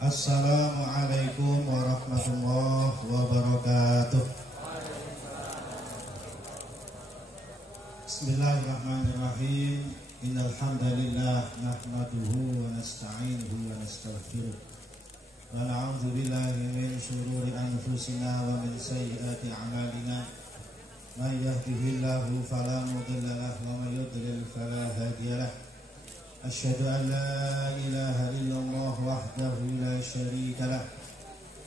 Assalamualaikum warahmatullahi wabarakatuh. Bismillahirrahmanirrahim. Innal hamdalillah nahmaduhu wa nasta'inuhu wa nastaghfiruh. Wa na'udzu billahi min shururi anfusina wa min sayyiati a'malina. May yahdihillahu fala mudilla lahu wa may yudlil fala hadiya lahu. Asyhadu an la ilaha illallah wahdahu la syarika lah.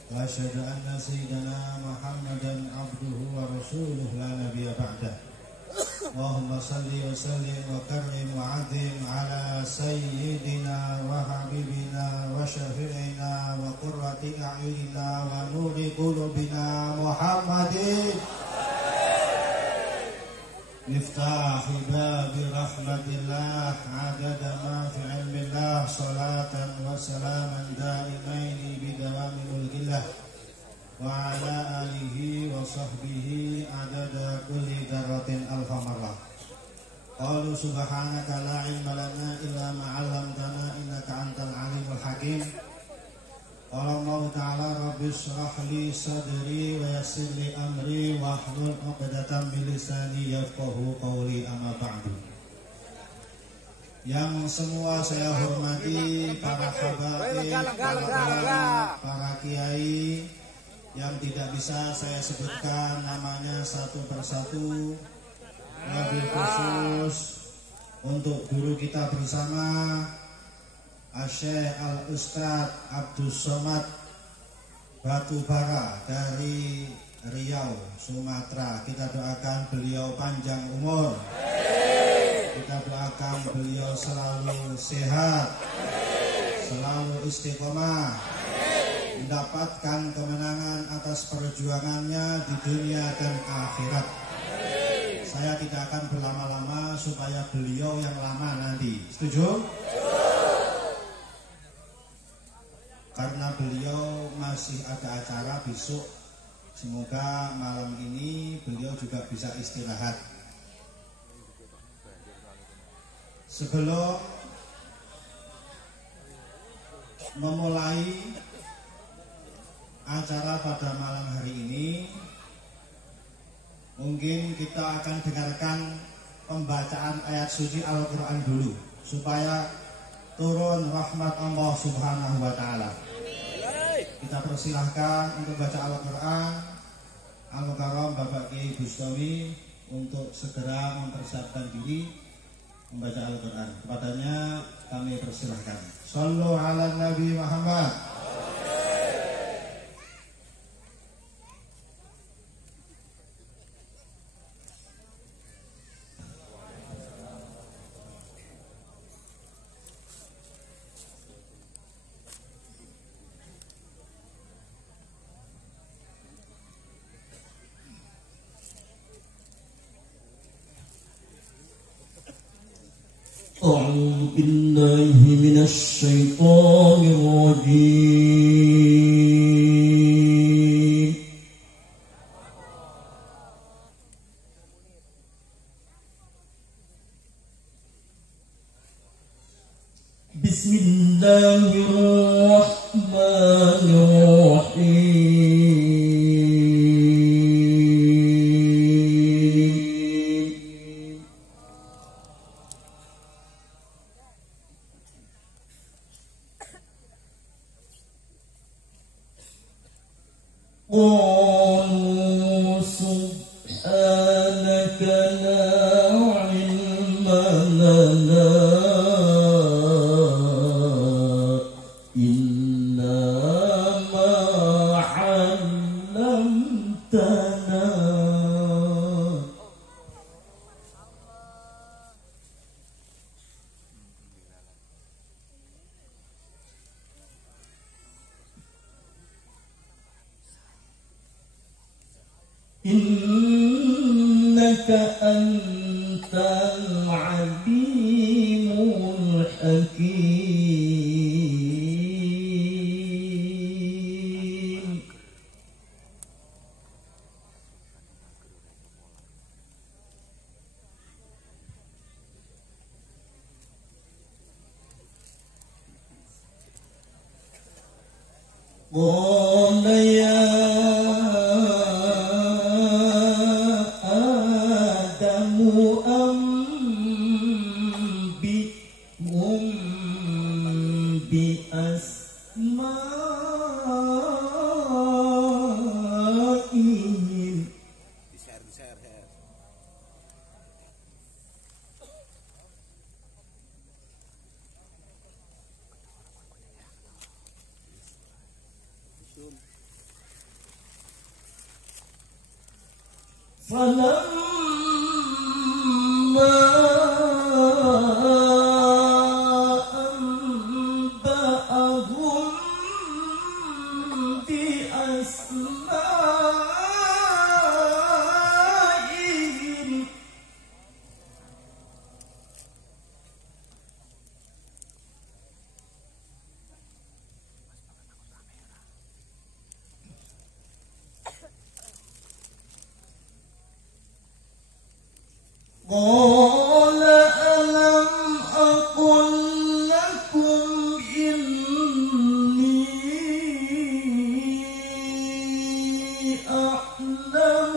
Wa asyhadu anna sayyidana Muhammadan abduhu wa rasuluh la nabiyya ba'dah. Allahumma salli wa sallim wa karrim wa azim ala sayyidina wa habibina wa syafi'ina wa qurrati a'yunina wa nuri qulubina Muhammadin miftahi babi rahmatillah adada ma fi ilmillah salatan wa salaman daimaini bidawami mulkillah wa ala alihi wa sahbihi adada kulli daratin alfa marrah. Qalu subhanaka la ilma lana illa ma 'allamtana innaka antal alimul hakim. Qala Allah ta'ala rabbi shrah li sadri wa yassir li amri wa hlul 'uqdatam min lisani yafqahu qawli amma ba'du. Yang semua saya hormati para habaib, para kiai yang tidak bisa saya sebutkan namanya satu persatu, lebih khusus untuk guru kita bersama Asy-Syaikh Al-Ustadz Abdus Somad Batubara dari Riau, Sumatera. Kita doakan beliau panjang umur, kita doakan beliau selalu sehat, selalu istiqomah, mendapatkan kemenangan atas perjuangannya di dunia dan akhirat. Saya tidak akan berlama-lama supaya beliau yang lama nanti. Setuju? Karena beliau masih ada acara besok. Semoga malam ini beliau juga bisa istirahat. Sebelum memulai acara pada malam hari ini, mungkin kita akan dengarkan pembacaan ayat suci Al-Quran dulu, supaya turun rahmat Allah subhanahu wa ta'ala. Kita persilahkan untuk baca Al-Quran. Al-Mukarram Bapak Kiai Bustami untuk segera mempersiapkan diri membaca Al-Quran. Kepadanya kami persilahkan. Shallu ala Nabi Muhammad. أعوذ بالله من الشيطان الرجيم بسم الله الرحمن الرحيم قالوا سبحانك لا علم لنا إلا ما علمتنا إنك أنت العليم الحكيم قال يا آدم أنبئهم بأسمائهم. فلما أنبأهم بأسمائهم قال ألم أقل لكم إني أعلم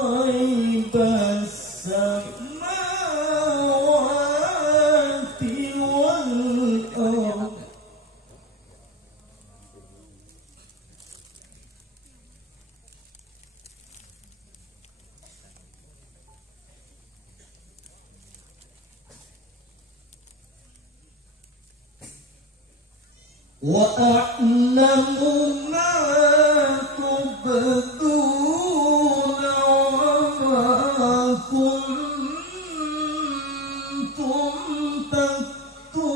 غيب السماوات والأرض وأعلم ما تبدون وما كنتم تكتمون.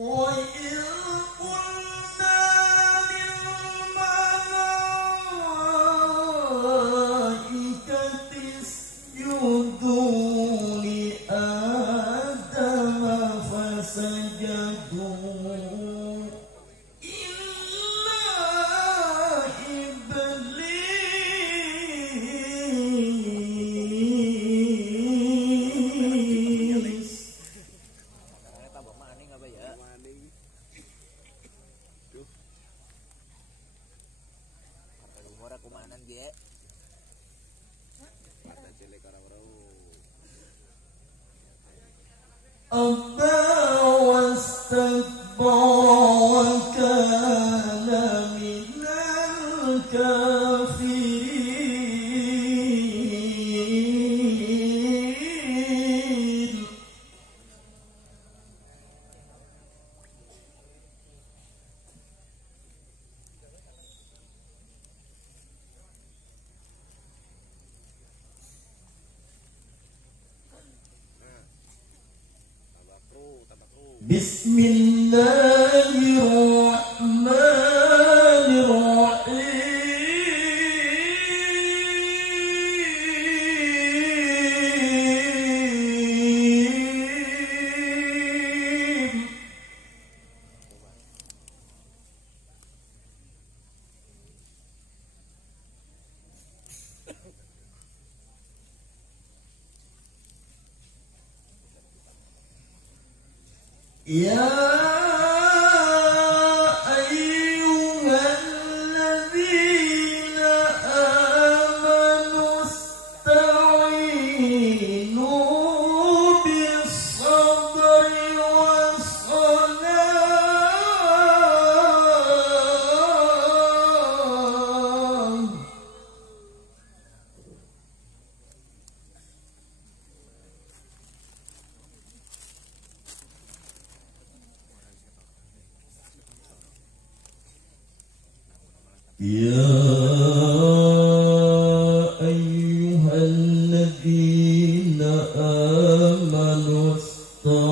وإذ قلنا للملائكة اسجدوا لآدم فسجدوا إلا إبليس أبى واستكبر وكان من الكافرين. بسم الله الرحمن الرحيم. يا أيها الذين آمنوا استعينوا بالصبر والصلاة. يا أيها الذين آمنوا استعينوا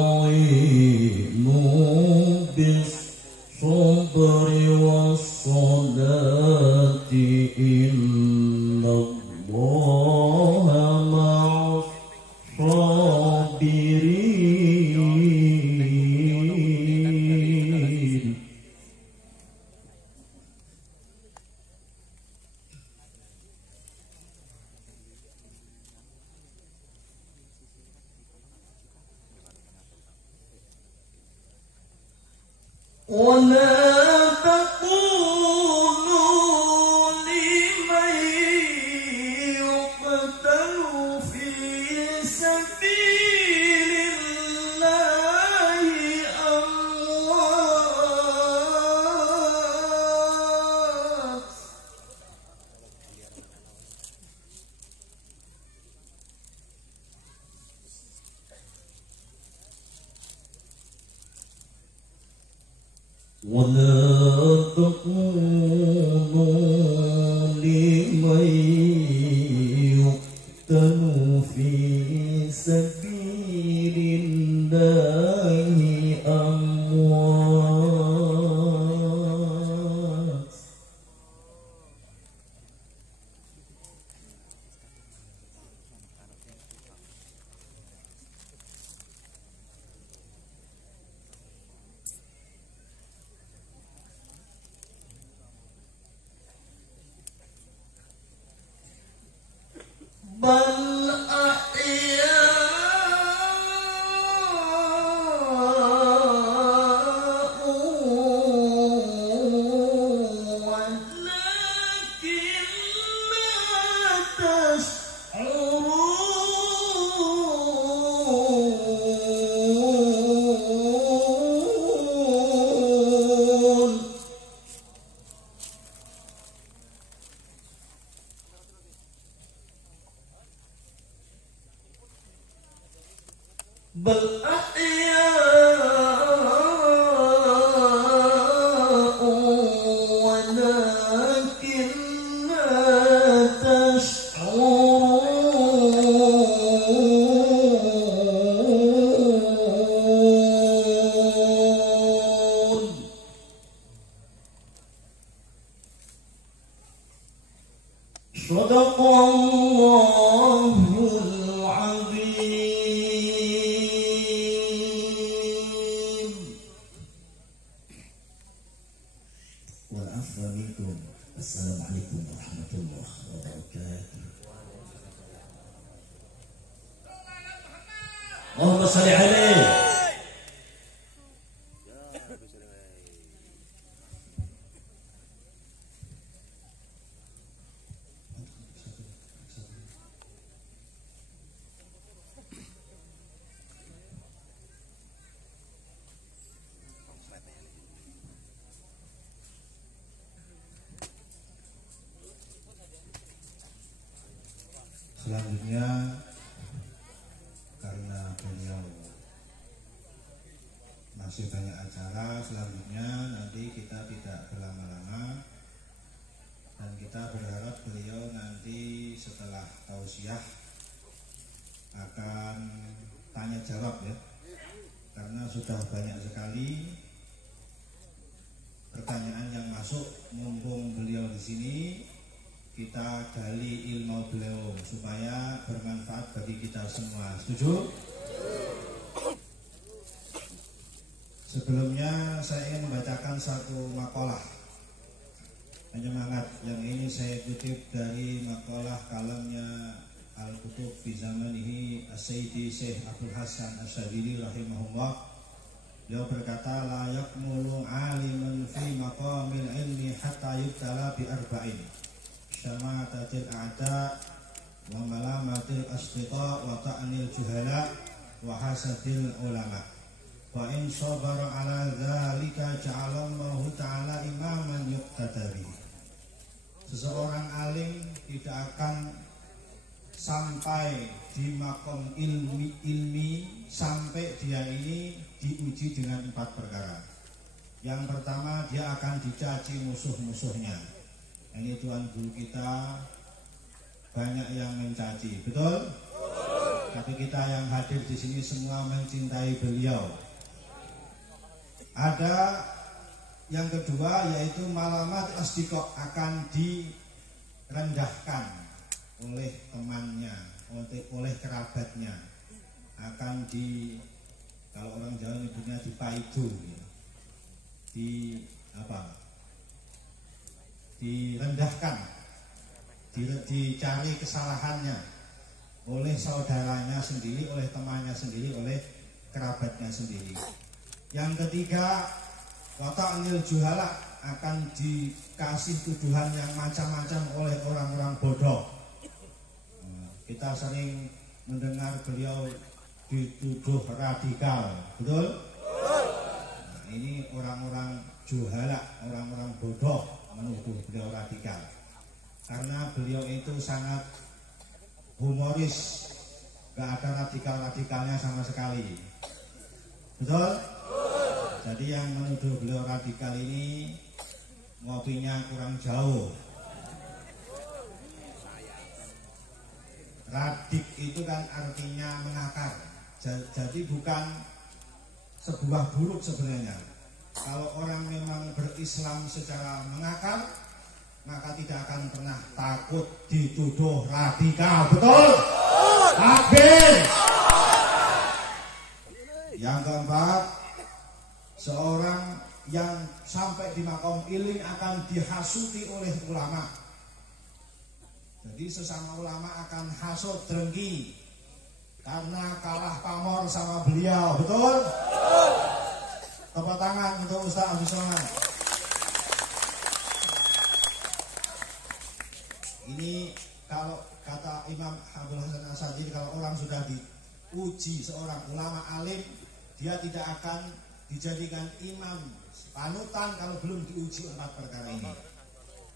بالصبر والصلاة إن الله مع الصابرين. ولا تقولوا لمن يقتل في سبيل الله أموات ولا تقولوا لمن يقتل في سبيل الله أموات بل أحياء ولكن لا تشعرون بل أحياء ولكن لا تشعرون صدق الله العظيم والعفو منكم. السلام عليكم ورحمة الله وبركاته. اللهم صل عليه. Selanjutnya, karena beliau masih banyak acara, selanjutnya nanti kita tidak berlama-lama dan kita berharap beliau nanti setelah tausiah akan tanya jawab ya, karena sudah banyak sekali pertanyaan yang masuk. Mumpung beliau di sini, kita gali ilmu beliau supaya bermanfaat bagi kita semua. Setuju? Sebelumnya saya ingin membacakan satu makalah penyemangat. Yang ini saya kutip dari makalah kalamnya Al-Kutub fi Zamanihi As-Sayyidi Syekh Abdul Hasan Asyadili rahimahullah. Beliau berkata, la yakmulu alimun fi maqamil ilmi hatta yubtala bi arba'in: syamatatil a'da wa malamatil asdiqa wa ta'nil juhala wa hasadil ulama. Wa in sabara ala dzalika ja'alallahu ta'ala imaman yuqtada bihi. Seseorang alim tidak akan sampai di makom ilmi sampai dia ini diuji dengan 4 perkara. Yang pertama, dia akan dicaci musuh-musuhnya. Ini Tuhan Guru kita banyak yang mencaci, betul? Tapi kita yang hadir di sini semua mencintai beliau. Ada yang kedua, yaitu malamat asdiqo, akan direndahkan oleh temannya, oleh kerabatnya, akan kalau orang Jawa nyebutnya dipaidu, direndahkan, dicari kesalahannya oleh saudaranya sendiri, oleh temannya sendiri, oleh kerabatnya sendiri. Yang ketiga, wa ta'nil juhala, akan dikasih tuduhan yang macam-macam oleh orang-orang bodoh. Kita sering mendengar beliau dituduh radikal, betul? Nah, ini orang-orang juhala, orang-orang bodoh menuduh beliau radikal. Karena beliau itu sangat humoris, gak ada radikal-radikalnya sama sekali, betul? Jadi yang menuduh beliau radikal ini ngopinya kurang jauh. Radik itu kan artinya mengakar. Jadi bukan sebuah buruk sebenarnya. Kalau orang memang berislam secara mengakar, maka tidak akan pernah takut dituduh radikal, betul? Takbir. Yang keempat, seorang yang sampai di makom ilmu akan dihasuti oleh ulama. Jadi sesama ulama akan hasut dengki karena kalah pamor sama beliau, betul? Tepuk tangan untuk Ustaz Abdul Somad. Ini kalau kata Imam Abdul Hasan Asadili, kalau orang sudah diuji seorang ulama alim, dia tidak akan dijadikan imam panutan kalau belum diuji 4 perkara ini.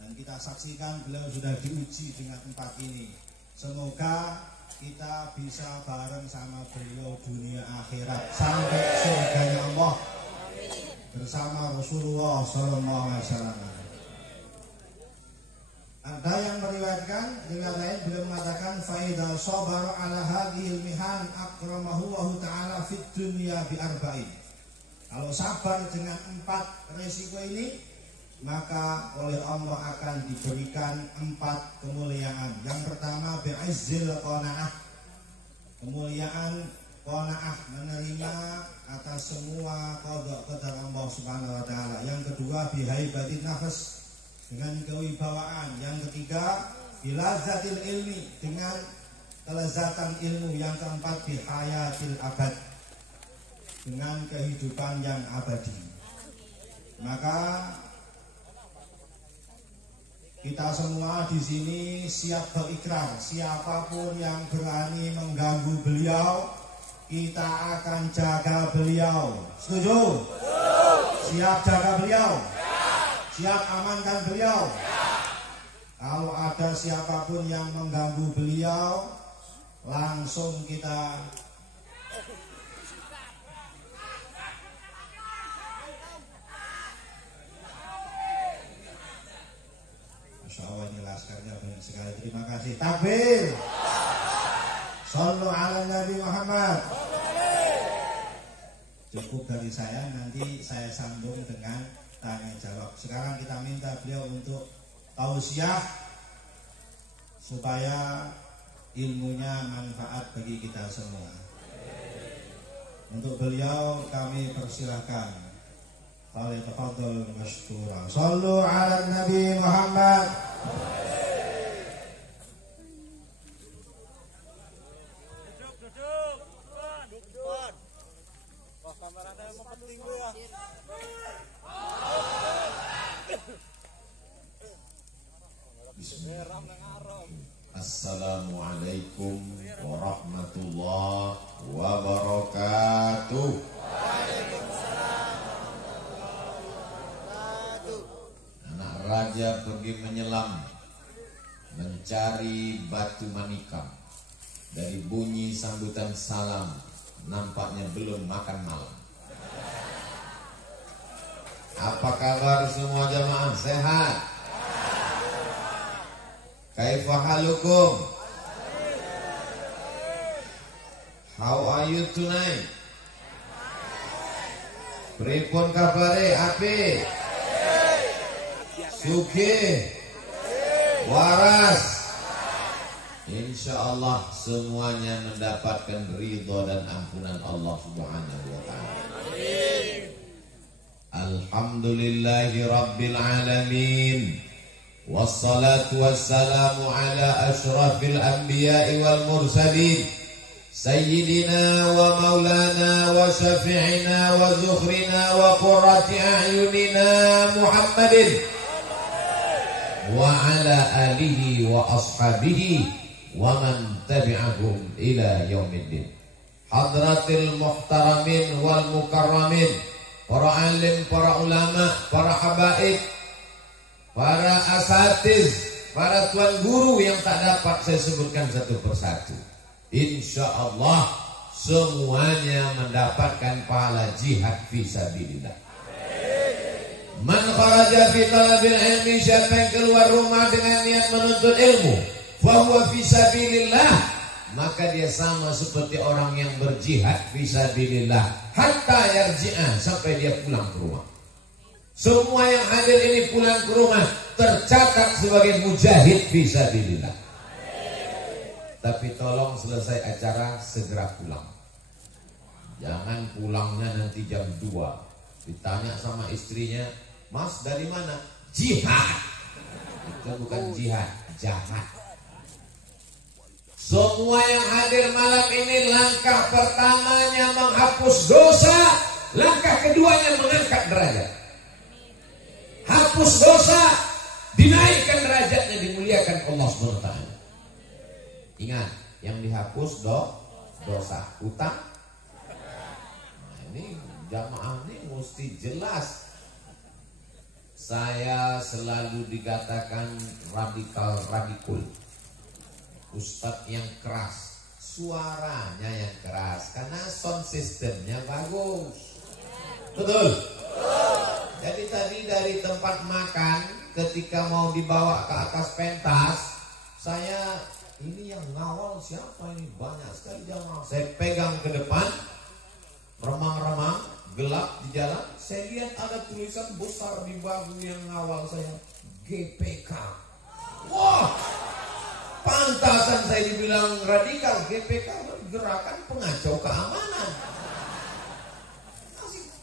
Dan kita saksikan beliau sudah diuji dengan 4 ini. Semoga kita bisa bareng sama beliau dunia akhirat sampai surganya Allah bersama Rasulullah SAW. Ada yang meriwayatkan, riwayat lain beliau mengatakan faida sabar ala hadhil mihan akramahu wa ta'ala fid dunya bi arba'in. Kalau sabar dengan 4 resiko ini, maka oleh Allah akan diberikan 4 kemuliaan. Yang pertama bi'izzil qanaah, kemuliaan qanaah, menerima atas semua qada qadar Allah Subhanahu wa taala. Yang kedua bihaibatin nafas, dengan kewibawaan. Yang ketiga bilazzatil ilmi, dengan kelezatan ilmu. Yang keempat bihayatil abad, dengan kehidupan yang abadi. Maka kita semua di sini siap berikrar, siapapun yang berani mengganggu beliau, kita akan jaga beliau. Setuju? Siap jaga beliau? Siap amankan beliau? Kalau ada siapapun yang mengganggu beliau, langsung kita Masya Allah, ini laskarnya banyak sekali. Terima kasih. Takbir. Shallu ala Nabi Muhammad. Cukup dari saya, nanti saya sambung dengan tanya jawab. Sekarang kita minta beliau untuk tausiah supaya ilmunya manfaat bagi kita semua. Untuk beliau kami persilahkan. Falyatafadhal mashkura. Shallu ala Nabi Muhammad. Duduk. Wah, kameranya emang penting lu ya. Assalamualaikum warahmatullahi wabarakatuh. Anak raja pergi menyelam mencari batu manikam. Dari bunyi sambutan salam, nampaknya belum makan malam. Apa kabar semua jamaah? Sehat? Kaifa halukum? How are you tonight? Pripun kabare? Apik? Sugih? Waras? Insyaallah semuanya mendapatkan ridha dan ampunan Allah Subhanahu wa taala. Alhamdulillahi rabbil alamin. Wassalatu wassalamu ala ashrafil anbiya'i wal mursalin Sayyidina wa maulana wa syafi'ina wa zukhrina wa qurrati a'yunina Muhammadin wa ala alihi wa ashabihi wa man tabi'ahum ila yaumiddin. Hadratil muhtaramin wal mukarramin, para alim, para ulama, para habaib, para asatiz, para tuan guru yang tak dapat saya sebutkan satu persatu. Insya Allah semuanya mendapatkan pahala jihad fisabilillah. Man kharaja fi talabil ilmi, siapa yang keluar rumah dengan niat menuntut ilmu, fa huwa fisabilillah, maka dia sama seperti orang yang berjihad fisabilillah hatta yarji'a, sampai dia pulang ke rumah. Semua yang hadir ini pulang ke rumah tercatat sebagai mujahid fisabilillah. Tapi tolong selesai acara segera pulang. Jangan pulangnya nanti jam 2. Ditanya sama istrinya, "Mas dari mana?" Jihad. Itu bukan jihad, jahat. Semua yang hadir malam ini, langkah pertamanya menghapus dosa, langkah keduanya mengangkat derajat. Hapus dosa, dinaikkan derajatnya, dimuliakan Allah SWT. Ingat, yang dihapus dosa, utang. Nah, ini jamaah ini mesti jelas. Saya selalu dikatakan radikul. Ustadz yang keras, suaranya yang keras, karena sound systemnya bagus. Betul? Jadi tadi dari tempat makan, ketika mau dibawa ke atas pentas, saya, ini yang ngawal siapa ini? Banyak sekali jamaah. Saya pegang ke depan, remang-remang, gelap di jalan. Saya lihat ada tulisan besar di bahu yang ngawal saya, GPK. Wah, pantasan saya dibilang radikal. GPK, Gerakan Pengacau Keamanan.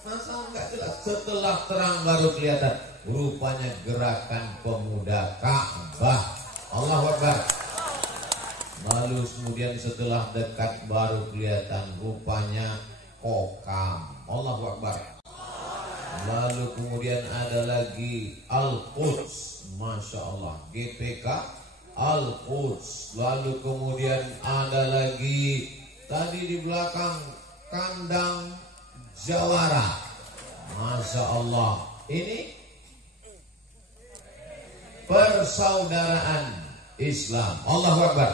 Masa enggak jelas. Setelah terang baru kelihatan, rupanya Gerakan Pemuda Ka'bah. Allahu Akbar. Lalu kemudian setelah dekat baru kelihatan, rupanya Kokam. Allahu Akbar. Lalu kemudian ada lagi Al-Quds. Masya Allah. GPK Al-Quds. Lalu kemudian ada lagi tadi di belakang Kandang Jawara. Masya Allah. Ini Persaudaraan Islam. Allahu Akbar.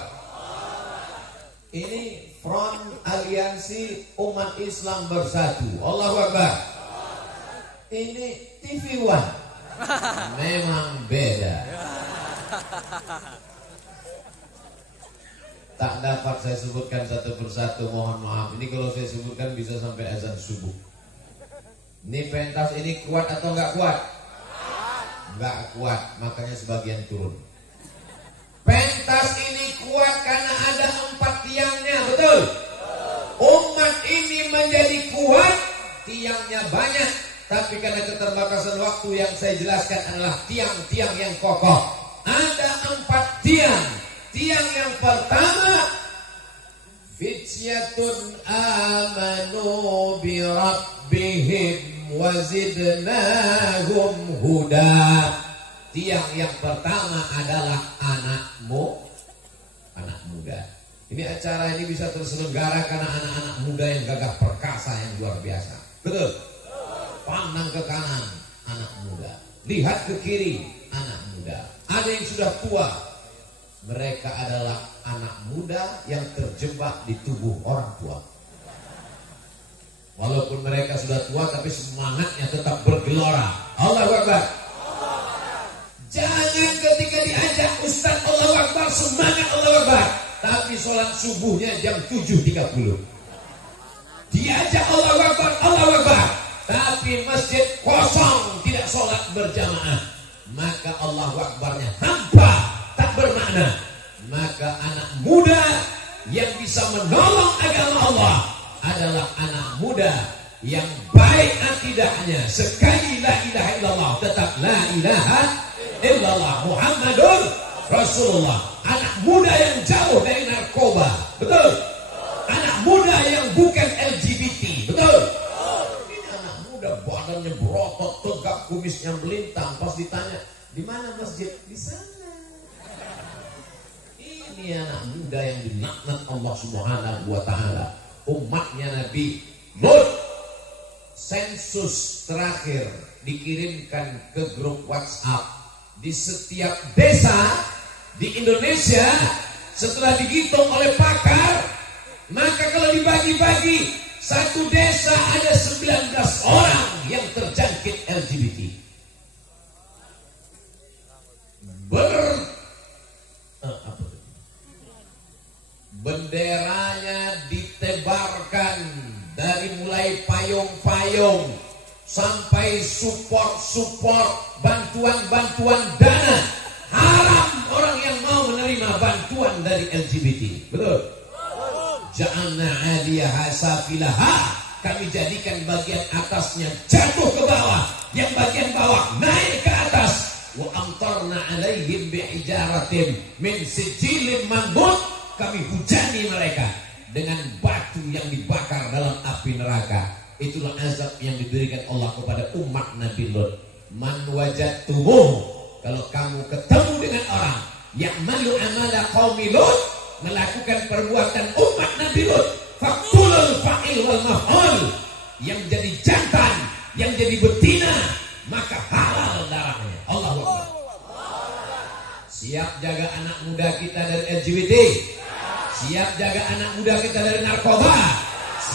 Ini Front Aliansi Umat Islam Bersatu. Allahu Akbar. Ini TV One. Memang beda. Tak dapat saya sebutkan satu persatu, mohon maaf. Ini kalau saya sebutkan bisa sampai azan subuh. Ini pentas ini kuat atau enggak kuat? Enggak kuat, makanya sebagian turun. Pentas ini kuat karena ada 4 tiangnya, betul? Umat ini menjadi kuat, tiangnya banyak. Tapi karena keterbatasan waktu, yang saya jelaskan adalah tiang-tiang yang kokoh. Ada 4 tiang. Tiang yang pertama, fityatun amanu bi rabbihim wa zidnahum huda. Tiang yang pertama adalah anak muda. Ini acara ini bisa terselenggara karena anak-anak muda yang gagah perkasa, yang luar biasa. Betul? Pandang ke kanan, anak muda. Lihat ke kiri, anak muda. Ada yang sudah tua. Mereka adalah anak muda yang terjebak di tubuh orang tua. Walaupun mereka sudah tua, tapi semangatnya tetap bergelora. Allahu Akbar. Jangan ketika diajak Ustaz Allahu Akbar, semangat Allahu Akbar, tapi sholat subuhnya jam 7.30. Diajak Allahu Akbar, Allahu Akbar, tapi masjid kosong, tidak sholat berjamaah, maka Allahu Akbarnya hampa, tak bermakna. Maka anak muda yang bisa menolong agama Allah adalah anak muda yang baik akidahnya. Sekali la ilaha illallah, tetap la ilaha illallah Muhammadur Rasulullah. Anak muda yang jauh dari narkoba. Betul? Anak kumisnya melintang. Pas ditanya, di mana masjid? Di sana. Ini anak muda yang dilaknat Allah Subhanahu wa Ta'ala. Umatnya Nabi Lut. Sensus terakhir dikirimkan ke grup WhatsApp di setiap desa di Indonesia. Setelah dihitung oleh pakar, maka kalau dibagi-bagi, satu desa ada 19 orang yang terjangkit LGBT. Benderanya ditebarkan dari mulai payung-payung sampai support-support, bantuan-bantuan dana. Haram orang yang mau menerima bantuan dari LGBT. Betul? Ja'alna 'aliyaha safilaha, kami jadikan bagian atasnya jatuh ke bawah, yang bagian bawah naik ke atas. Wa amtarna 'alaihim bi'ijaratin min sijilin mandud, kami hujani mereka dengan batu yang dibakar dalam api neraka. Itulah azab yang diberikan Allah kepada umat Nabi Lut. Man wajadtumuh, kalau kamu ketemu dengan orang yang malu amala qaumi Lut, melakukan perbuatan umat Nabi Lut, faqtulul fa'il wal maf'ul, yang jadi jantan, yang jadi betina, maka halal darahnya. Allahu Akbar. Siap jaga anak muda kita dari LGBT, siap jaga anak muda kita dari narkoba,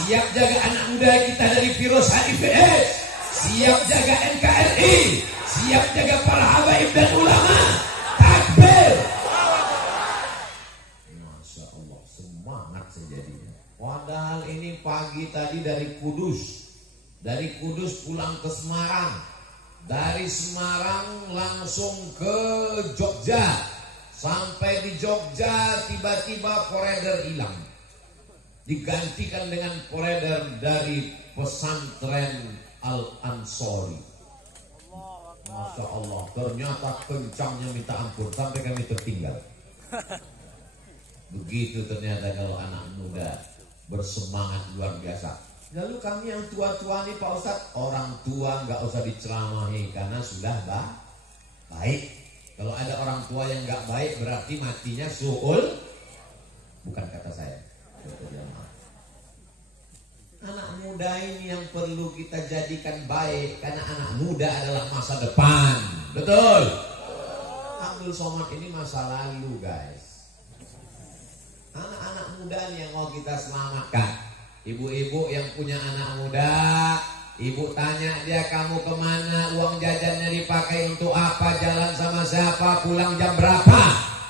siap jaga anak muda kita dari virus HIV/AIDS, siap jaga NKRI, siap jaga para habaib dan ulama. Takbir. Masya Allah, semangat sejadinya. Padahal ini pagi tadi dari Kudus pulang ke Semarang, dari Semarang langsung ke Jogja. Sampai di Jogja tiba-tiba koridor hilang, digantikan dengan koridor dari pesantren Al-Ansori. Masya Allah, ternyata kencangnya minta ampun sampai kami tertinggal. Begitu ternyata kalau anak muda bersemangat luar biasa. Lalu kami yang tua-tua nih Pak Ustadz, orang tua nggak usah diceramahi karena sudah baik. Kalau ada orang tua yang nggak baik berarti matinya su'ul. Bukan kata saya. Anak muda ini yang perlu kita jadikan baik, karena anak muda adalah masa depan. Betul? Abdul Somad ini masa lalu guys. Anak-anak muda yang mau kita selamatkan. Ibu-ibu yang punya anak muda, ibu tanya dia, kamu kemana, uang jajannya dipakai untuk apa, jalan sama siapa, pulang jam berapa.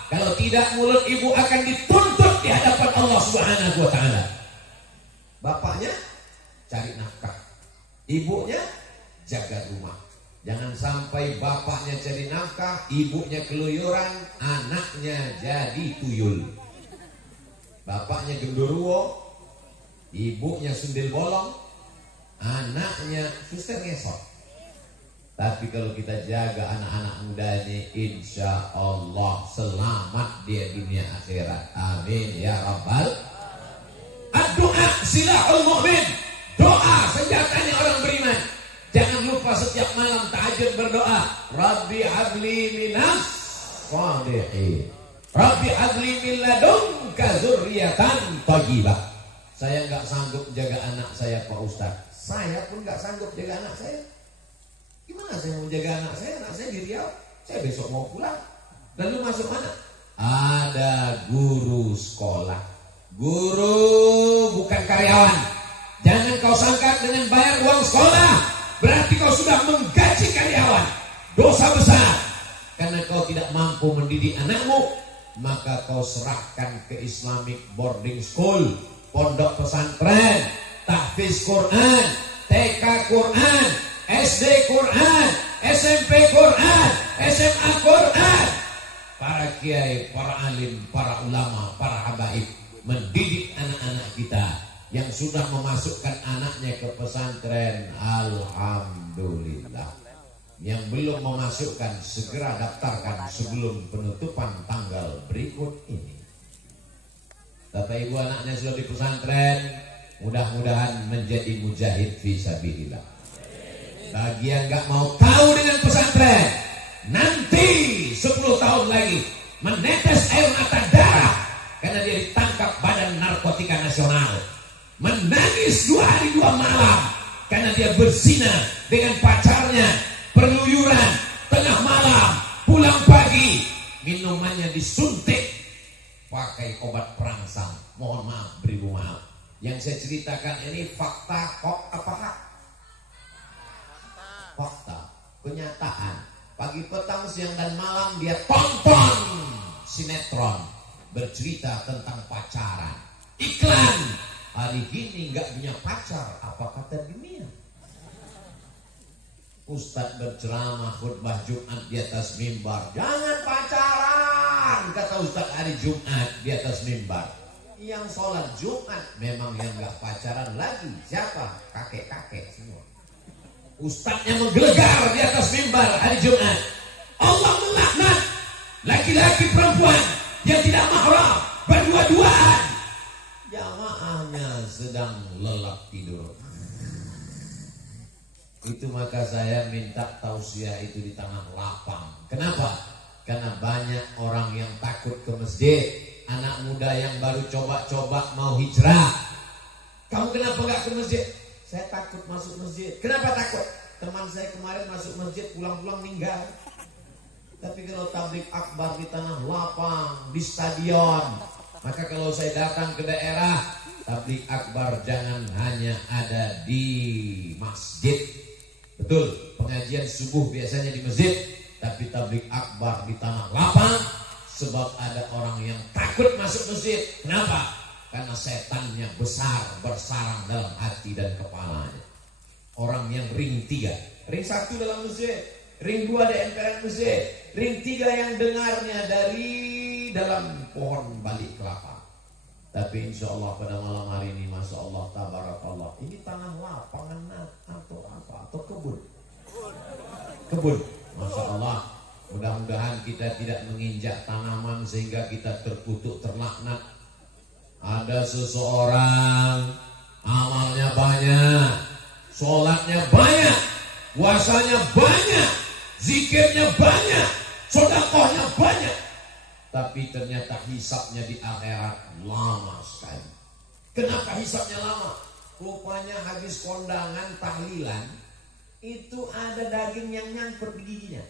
Kalau tidak, mulut ibu akan dituntut di hadapan Allah Subhanahu wa Ta'ala. Bapaknya cari nafkah, ibunya jaga rumah. Jangan sampai bapaknya cari nafkah, ibunya keluyuran, anaknya jadi tuyul. Bapaknya genderuwo, ibunya sundel bolong, anaknya suster ngesot. Tapi kalau kita jaga anak-anak muda ini, insya Allah selamat dia dunia akhirat. Amin ya rabbal. Doa silahul mu'min. Doa senjatanya orang beriman. Jangan lupa setiap malam tahajud berdoa, Rabbi habli minas shalihin, Rabbi habli min ladunka dzurriyyatan thayyibah. Saya nggak sanggup jaga anak saya Pak Ustadz. Saya pun nggak sanggup jaga anak saya. Gimana saya mau jaga anak saya? Anak saya di Riau. Saya besok mau pulang. Lalu masuk mana? Ada guru sekolah. Guru bukan karyawan. Jangan kau sangka dengan bayar uang sekolah berarti kau sudah menggaji karyawan. Dosa besar. Karena kau tidak mampu mendidik anakmu, maka kau serahkan ke Islamic boarding school, pondok pesantren, tahfiz Quran, TK Quran, SD Quran, SMP Quran, SMA Quran. Para kiai, para alim, para ulama, para habaib mendidik anak-anak kita yang sudah memasukkan anaknya ke pesantren. Alhamdulillah. Yang belum memasukkan segera daftarkan sebelum penutupan tanggal berikut ini. Bapak ibu anaknya sudah di pesantren, mudah-mudahan menjadi mujahid fi sabilillah. Bagi yang gak mau tahu dengan pesantren, nanti 10 tahun lagi menetes air mata darah karena dia ditangkap Badan Narkotika Nasional, menangis 2 hari 2 malam karena dia berzina dengan pacarnya, perluyuran tengah malam, pulang pagi, minumannya disuntik pakai obat perangsang. Mohon maaf, beribu maaf. Yang saya ceritakan ini fakta kok apakah? Fakta, kenyataan. Pagi, petang, siang dan malam dia tonton sinetron bercerita tentang pacaran. Iklan, hari ini nggak punya pacar, apa kata dunia? Ustadz berceramah khutbah Jumat di atas mimbar, jangan pacaran, kata Ustadz hari Jumat di atas mimbar. Yang sholat Jumat memang yang nggak pacaran lagi siapa? Kakek-kakek semua. Ustadznya menggelegar di atas mimbar hari Jumat, Allah melaknat laki-laki perempuan yang tidak mahram berdua-duaan, jamaahnya sedang lelap tidur. Itu maka saya minta tausiah itu di tanah lapang. Kenapa? Karena banyak orang yang takut ke masjid. Anak muda yang baru coba-coba mau hijrah. Kamu kenapa gak ke masjid? Saya takut masuk masjid. Kenapa takut? Teman saya kemarin masuk masjid, pulang-pulang meninggal. Tapi kalau tablik akbar di tanah lapang, di stadion, maka kalau saya datang ke daerah, tablik akbar jangan hanya ada di masjid. Betul, pengajian subuh biasanya di masjid, tapi tablik akbar di tanah lapang. Sebab ada orang yang takut masuk masjid. Kenapa? Karena setannya besar, bersarang dalam hati dan kepalanya. Orang yang ring 3, ring 1 dalam masjid, ring 2 di emperan masjid, ring 3 yang dengarnya dari dalam pohon balik kelapa. Tapi insya Allah pada malam hari ini, masya Allah, tabarakallah, ini tanah lapangan atau apa? Atau kebun? Kebun, masya Allah. Mudah-mudahan kita tidak menginjak tanaman sehingga kita terkutuk, terlaknat. Ada seseorang amalnya banyak, sholatnya banyak, puasanya banyak, zikirnya banyak, sedekahnya banyak, tapi ternyata hisabnya di akhirat lama sekali. Kenapa hisabnya lama? Rupanya habis kondangan tahlilan itu ada daging yang nyangkut di giginya,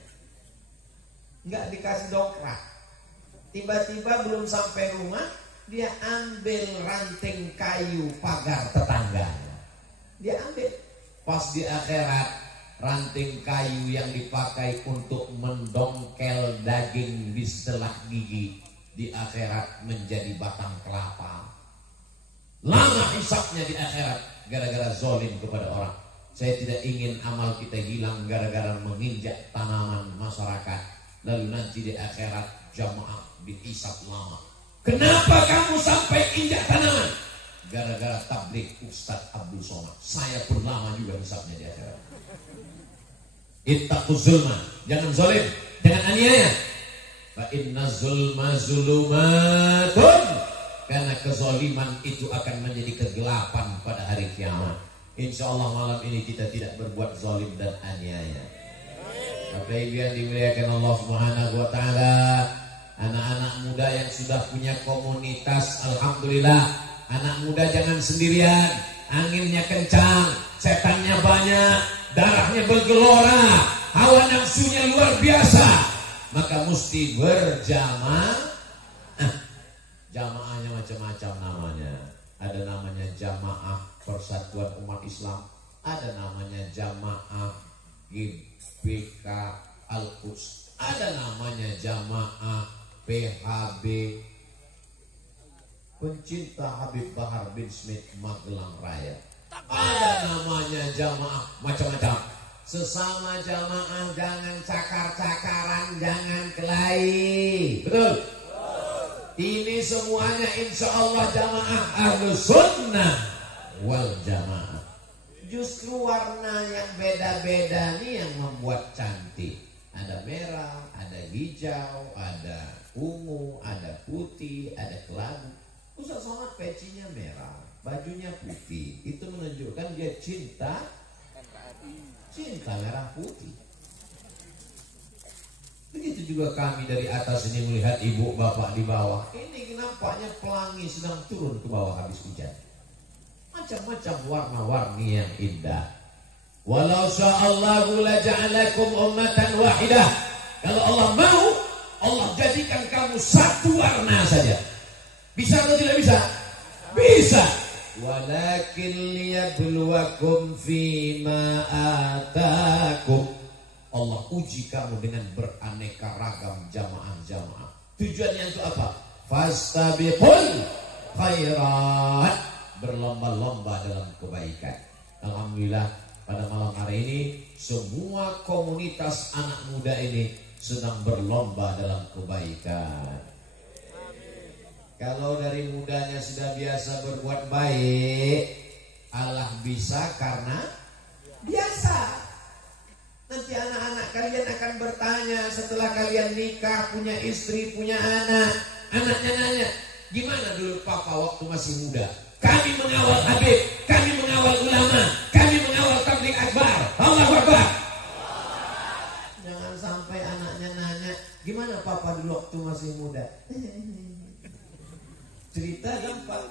nggak dikasih dongkrak. Tiba-tiba belum sampai rumah, dia ambil ranting kayu pagar tetangganya. Dia ambil. Pas di akhirat, ranting kayu yang dipakai untuk mendongkel daging di setelah gigi, di akhirat menjadi batang kelapa. Lama hisapnya di akhirat gara-gara zolim kepada orang. Saya tidak ingin amal kita hilang gara-gara menginjak tanaman masyarakat. Lalu nanti di akhirat jamaah dihisap lama. Kenapa kamu sampai injak tanaman? Gara-gara tablik Ustadz Abdul Somad. Saya pun lama juga hisapnya di akhirat. Ittaquz zulma, jangan zalim, jangan aniaya. Fa inna zulma zulumatun. Karena kezaliman itu akan menjadi kegelapan pada hari kiamat. Insya Allah malam ini kita tidak berbuat zalim dan aniaya. Bapak Ibu yang dimuliakan Allah Subhanahu wa taala, anak-anak muda yang sudah punya komunitas, alhamdulillah. Anak muda jangan sendirian, anginnya kencang, setannya banyak, darahnya bergelora, hawa nafsunya luar biasa. Maka mesti berjamaah. Jamaahnya macam-macam namanya. Ada namanya Jamaah Persatuan Umat Islam, ada namanya Jamaah GBK Al-Quds, ada namanya Jamaah PHB Pencinta Habib Bahar bin Smith Magelang Raya, ada namanya jamaah macam-macam. Sesama jamaah jangan cakar-cakaran, jangan kelahi. Betul? Ini semuanya insya Allah jamaah Ahlus Sunnah wal Jamaah. Justru warna yang beda-beda nih yang membuat cantik. Ada merah, ada hijau, ada ungu, ada putih, ada kelabu. Ustaz Somad pecinya merah, bajunya putih. Itu menunjukkan dia cinta Cinta merah putih. Begitu juga kami dari atas ini melihat ibu bapak di bawah. Ini nampaknya pelangi sedang turun ke bawah habis hujan. Macam-macam warna-warni yang indah. Walau sya'allahu la ja'alakum ummatan wahidah. Kalau Allah mau, Allah jadikan kamu satu warna saja. Bisa atau tidak bisa? Bisa. Walakin liyabluwakum fima atakum. Allah uji kamu dengan beraneka ragam jamaah-jamaah. Tujuannya untuk apa? Fastabiqul khairat. Berlomba-lomba dalam kebaikan. Alhamdulillah pada malam hari ini semua komunitas anak muda ini sedang berlomba dalam kebaikan. Kalau dari mudanya sudah biasa berbuat baik, Allah bisa karena biasa. Nanti anak-anak kalian akan bertanya setelah kalian nikah, punya istri, punya anak. Anaknya nanya, gimana dulu papa waktu masih muda? Kami mengawal Habib, kami mengawal ulama, kami mengawal tabligh akbar. Allahu Akbar. Jangan sampai anaknya nanya, gimana papa dulu waktu masih muda? Cerita gampang.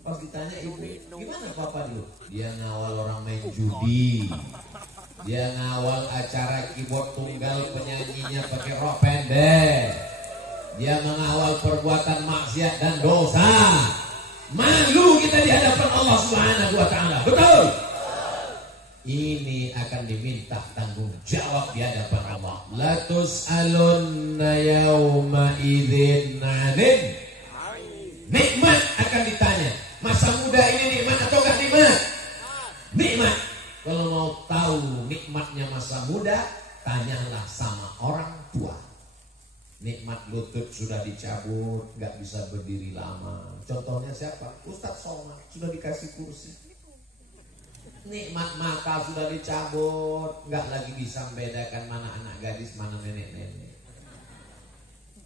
Pas ditanya ibu, gimana papa dulu? Dia ngawal orang main judi. Dia ngawal acara keyboard tunggal, penyanyinya pakai rok pendek. Dia mengawal perbuatan maksiat dan dosa. Malu kita di hadapan Allah Subhanahu wa taala. Betul? Ini akan diminta tanggung jawab di hadapan Allah. La tus'alunna yauma idzin 'anil. Nikmat akan ditanya. Masa muda ini nikmat atau enggak nikmat? Nikmat. Kalau mau tahu nikmatnya masa muda, tanyalah sama orang tua. Nikmat lutut sudah dicabut, nggak bisa berdiri lama. Contohnya siapa? Ustadz Somad sudah dikasih kursi. Nikmat mata sudah dicabut, nggak lagi bisa membedakan mana anak gadis, mana nenek-nenek.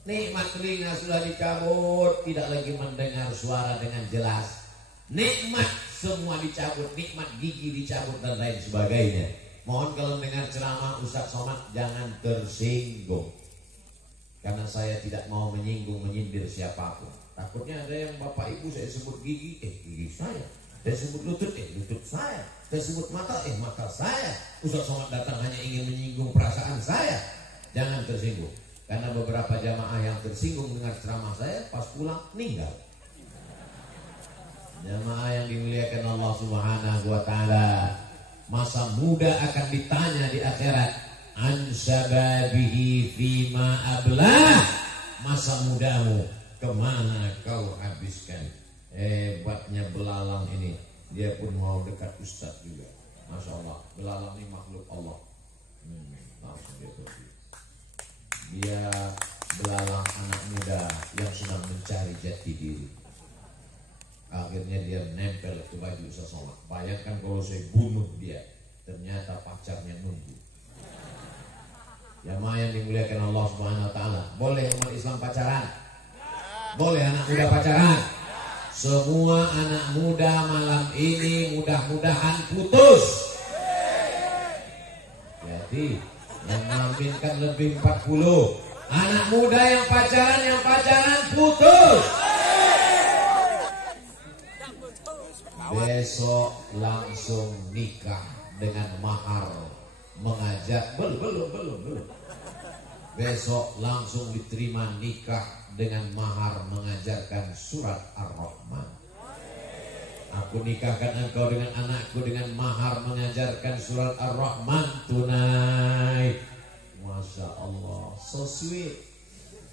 Nikmat telinga sudah dicabut, tidak lagi mendengar suara dengan jelas. Nikmat semua dicabut, nikmat gigi dicabut dan lain sebagainya. Mohon kalau mendengar ceramah Ustadz Somad jangan tersinggung. Karena saya tidak mau menyinggung, menyindir siapapun. Takutnya ada yang bapak ibu saya sebut gigi, gigi saya. Saya sebut lutut, lutut saya. Saya sebut mata, mata saya. Ustadz Somad datang hanya ingin menyinggung perasaan saya. Jangan tersinggung. Karena beberapa jamaah yang tersinggung dengar ceramah saya pas pulang meninggal. Jamaah yang dimuliakan Allah Subhanahu wa taala, masa muda akan ditanya di akhirat, an syababihi fima ablah. Masa mudamu kemana kau habiskan? Hebatnya belalang ini, dia pun mau dekat Ustadz juga. Masya Allah, belalang ini makhluk Allah. Langsung dia pergi. Dia belalang anak muda yang sedang mencari jati diri. Akhirnya dia nempel ke baju Ustadz Somad. Bayangkan kalau saya bunuh dia, ternyata pacarnya nunggu. Jamaah yang dimuliakan Allah Subhanahu wa taala, boleh umat Islam pacaran? Boleh anak muda pacaran? Semua anak muda malam ini mudah-mudahan putus. Jadi yang mengaminkan lebih 40. Anak muda yang pacaran putus. Besok langsung nikah dengan mahar mengajak belum. Besok langsung diterima nikah dengan mahar mengajarkan surat Ar-Rahman. Aku nikahkan engkau dengan anakku dengan mahar mengajarkan surat Ar-Rahman tunai. Masya Allah, so sweet.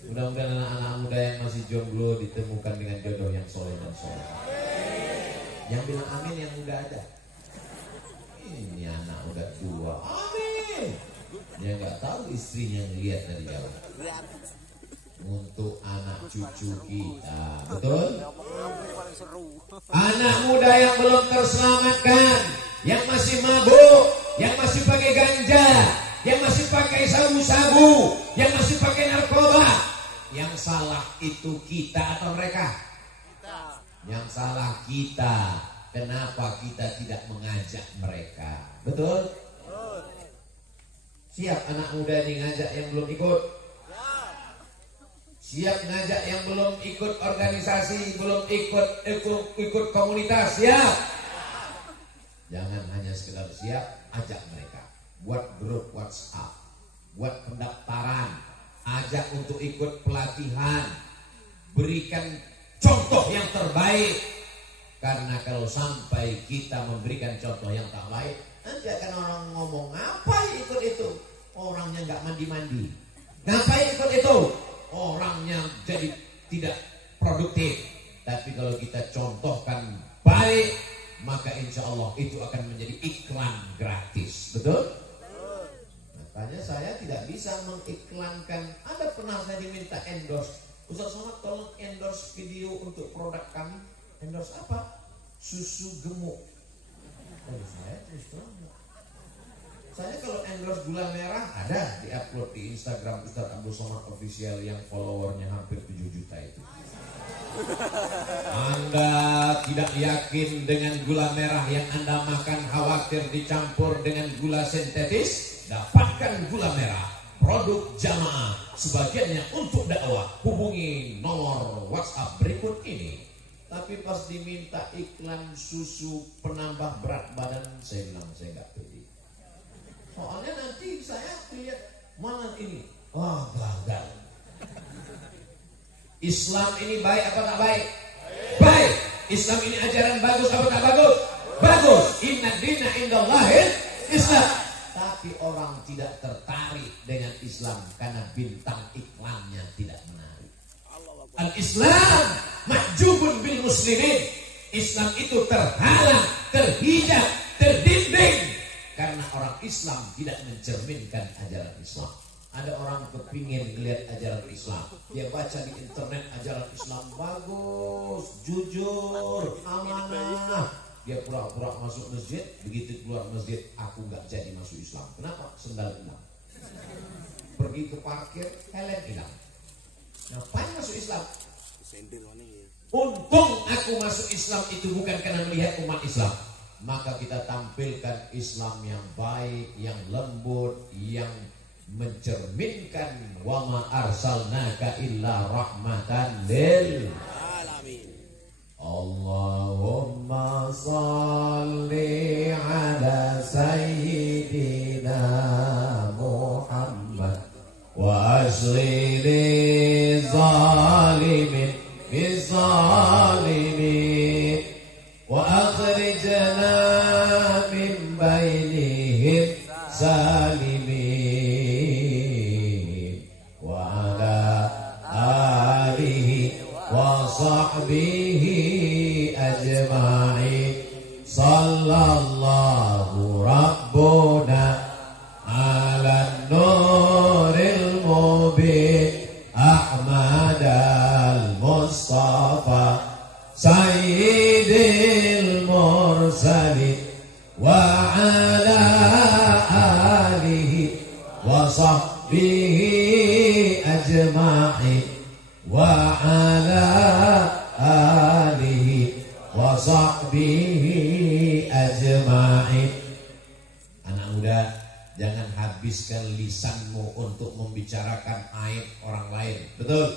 Mudah-mudahan anak-anak muda yang masih jomblo ditemukan dengan jodoh yang soleh dan soleh. Yang bilang amin yang muda aja. Ini anak udah tua, amin. Dia nggak tahu istrinya ngeliat dari jauh. Untuk anak cucu kita, betul? Anak muda yang belum terselamatkan, yang masih mabuk, yang masih pakai ganja, yang masih pakai sabu-sabu, yang masih pakai narkoba. Yang salah itu kita atau mereka? Yang salah kita. kenapa kita tidak mengajak mereka? Betul? Siap anak muda ini ngajak yang belum ikut? Siap ngajak yang belum ikut organisasi, belum ikut komunitas? Siap? Jangan hanya sekedar siap, ajak mereka. Buat grup WhatsApp, buat pendaftaran, ajak untuk ikut pelatihan, berikan contoh yang terbaik. Karena kalau sampai kita memberikan contoh yang tak baik, nanti akan orang ngomong, ngapain ikut itu? Orangnya nggak mandi-mandi. Ngapain ikut itu? Orangnya jadi tidak produktif. Tapi kalau kita contohkan baik, maka insya Allah itu akan menjadi iklan gratis. Betul? Makanya saya tidak bisa mengiklankan. Ada pernah saya diminta endorse, Ustaz Somad tolong endorse video untuk produk kami. Endorse apa? Susu gemuk. Saya terus terang. Saya kalau endorse gula merah ada di-upload di Instagram Ustaz Abdul Somad Official yang followernya hampir 7 juta itu. Anda tidak yakin dengan gula merah yang Anda makan, khawatir dicampur dengan gula sintetis? Dapatkan gula merah produk Jamaah, sebagiannya untuk dakwah. Hubungi nomor WhatsApp berikut ini. Tapi pas diminta iklan susu penambah berat badan, saya bilang saya nggak pede. Soalnya nanti saya lihat mana ini, wah gagal. Islam ini baik apa tak baik? Baik. Islam ini ajaran bagus apa tak bagus? Bagus. Inna dina indallahil Islam. Tapi orang tidak tertarik dengan Islam karena bintang iklannya tidak menarik. Al-Islam mahjubun bil muslimin. Islam itu terhalang, terhijab, terdinding karena orang Islam tidak mencerminkan ajaran Islam. Ada orang kepingin melihat ajaran Islam, dia baca di internet ajaran Islam bagus, jujur, amanah. Dia pura-pura masuk masjid, begitu keluar masjid, aku nggak jadi masuk Islam. Kenapa? Sendal hilang. Pergi ke parkir, helm hilang. Ngapain masuk Islam? Untung aku masuk Islam itu bukan karena melihat umat Islam. Maka kita tampilkan Islam yang baik, yang lembut, yang mencerminkan wa ma arsalnaka illa rahmatan lil alamin. Allahumma salli ala sayyidina Muhammad wa asli li zalimin bizalimin wa akhrijna min bainihim salimin wa ala alihi wa sahbihi ajma'in. Sallallahu rabbuna ala nuril mubin Ahmad al-Mustafa Sayyidil Mursalin wa ala alihi wa sahbihi ajma'in wa ala alihi wa sahbihi ajma'in. Anak muda, jangan habiskan lisanmu untuk membicarakan aib orang lain. Betul?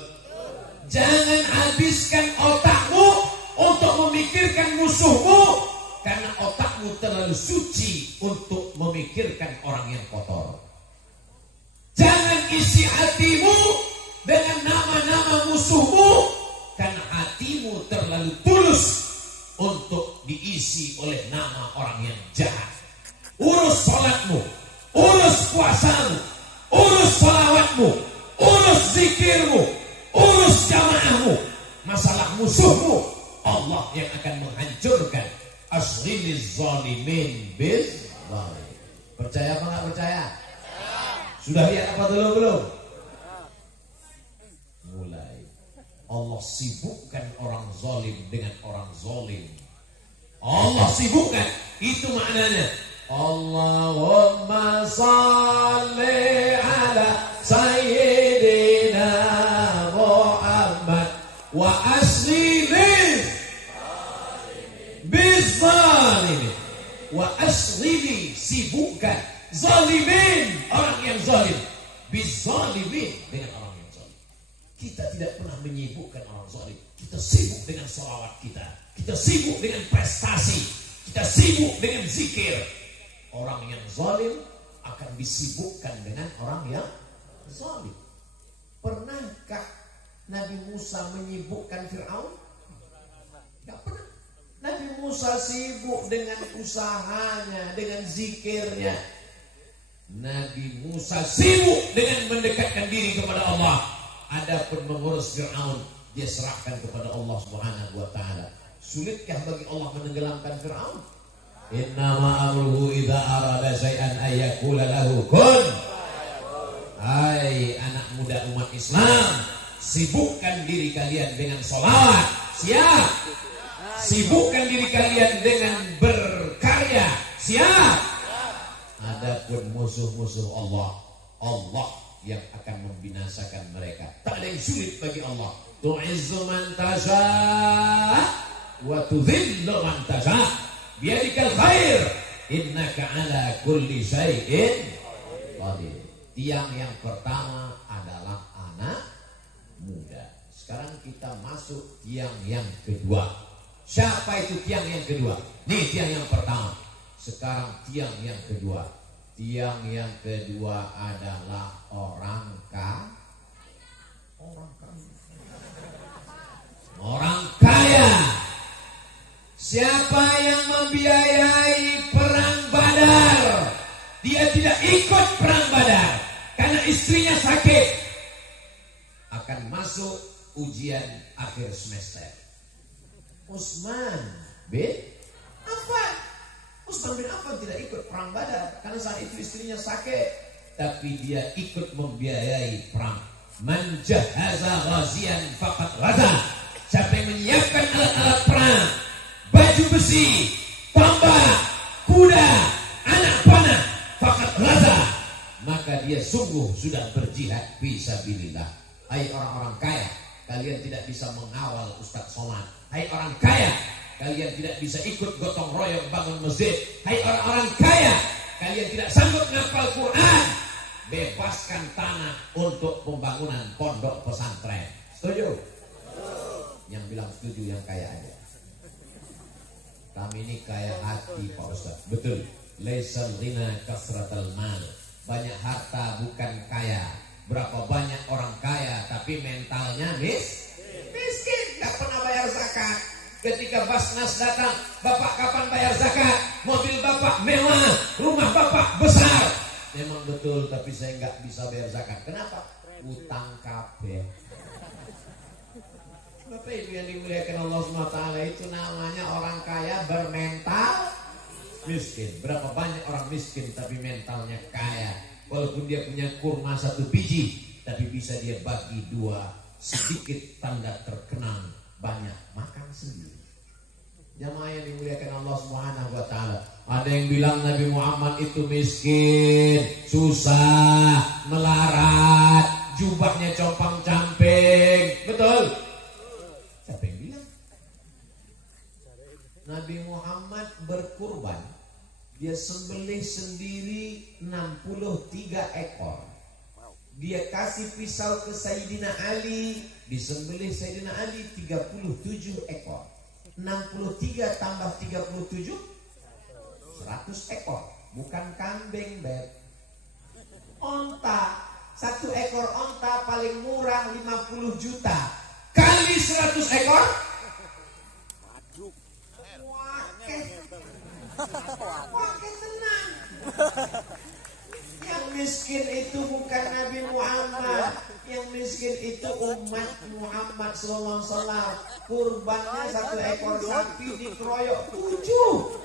Jangan habiskan otakmu untuk memikirkan musuhmu, karena otakmu terlalu suci untuk memikirkan orang yang kotor. Jangan isi hatimu dengan nama-nama musuhmu, karena hatimu terlalu tulus untuk diisi oleh nama orang yang jahat. Urus sholatmu, urus puasamu, urus sholawatmu, urus zikirmu, urus jamaahmu. Masalah musuhmu, Allah yang akan menghancurkan. Asriliz zalimin biz zalim. Percaya apa nggak percaya? Sudah lihat apa dulu belum? Mulai. Allah sibukkan orang zalim dengan orang zalim. Allah sibukkan, itu maknanya. Allahumma salli ala sayyidina Muhammad wa asli bizalimin wa asghili, sibukkan zalimin, orang yang zalim, bizalimin, dengan orang yang zalim. Kita tidak pernah menyibukkan orang zalim. Kita sibuk dengan sholawat kita sibuk dengan prestasi, kita sibuk dengan zikir. Orang yang zalim akan disibukkan dengan orang yang zalim. Pernahkah Nabi Musa menyibukkan Fir'aun? Tidak pernah. Nabi Musa sibuk dengan usahanya, dengan zikirnya. Nabi Musa sibuk dengan mendekatkan diri kepada Allah. Adapun mengurus Fir'aun, dia serahkan kepada Allah Subhanahu wa taala. Sulitkah bagi Allah menenggelamkan Fir'aun? Innama amruhu idza arada syai'an ayyaqula lahu kun. Hai anak muda umat Islam, sibukkan diri kalian dengan sholawat. Siap. Sibukkan diri kalian dengan berkarya. Siap. Adapun musuh-musuh Allah, Allah yang akan membinasakan mereka. Tak ada yang sulit bagi Allah. Tu'izzu man tasha wa tudhillu man tasha biyadikal khair innaka ala kulli syai'in qadir. Tiang yang pertama adalah anak muda. Sekarang kita masuk tiang yang kedua. Siapa itu tiang yang kedua? Nih tiang yang pertama. Sekarang tiang yang kedua. Tiang yang kedua adalah orang kaya. Orang kaya. Siapa yang membiayai perang Badar? Dia tidak ikut perang Badar karena istrinya sakit. Akan masuk ujian akhir semester. Usman bin Affan. Usman bin Affan tidak ikut perang Badar karena saat itu istrinya sakit, tapi dia ikut membiayai perang. Man jahaza ghaziyan faqad ghaza. Siapa yang menyiapkan alat-alat perang, baju besi, tombak, kuda, anak panah, faqad ghaza, maka dia sungguh sudah berjihad fisabilillah. Hai orang-orang kaya, kalian tidak bisa mengawal Ustaz Somad. Hai orang kaya, kalian tidak bisa ikut gotong royong bangun masjid. Hai orang-orang kaya, kalian tidak sanggup ngapal Quran. Bebaskan tanah untuk pembangunan pondok pesantren. Setuju? Yang bilang setuju yang kaya aja. Kami ini kaya hati Pak Ustaz. Betul. Laisal ghina kasratal mal. Banyak harta bukan kaya. Berapa banyak orang kaya tapi mentalnya miskin, gak pernah bayar zakat. Ketika Basnas datang, Bapak kapan bayar zakat? Mobil Bapak mewah, rumah Bapak besar. Memang betul, tapi saya nggak bisa bayar zakat. Kenapa? Utang kabeh. Bapak Ibu yang dimuliakan Allah SWT, itu namanya orang kaya bermental miskin. Berapa banyak orang miskin tapi mentalnya kaya. Walaupun dia punya kurma 1 biji, tapi bisa dia bagi 2, sedikit tanda terkenang, banyak makan sendiri. Jamaah yang dimuliakan Allah Subhanahu wa taala. Ada yang bilang Nabi Muhammad itu miskin, susah, melarat, jubahnya compang-camping. Betul? Siapa yang bilang? Nabi Muhammad berkurban, dia sembelih sendiri 63 ekor. Dia kasih pisau ke Sayyidina Ali, disembelih Sayyidina Ali 37 ekor. 63 tambah 37 100 ekor. Bukan kambing, Beb. Onta, 1 ekor onta paling murah 50 juta. Kali 100 ekor, Wake tenang. Yang miskin itu bukan Nabi Muhammad. Yang miskin itu umat Muhammad sallallahu alaihi wasallam. Kurbannya 1 ekor sapi dikeroyok 7.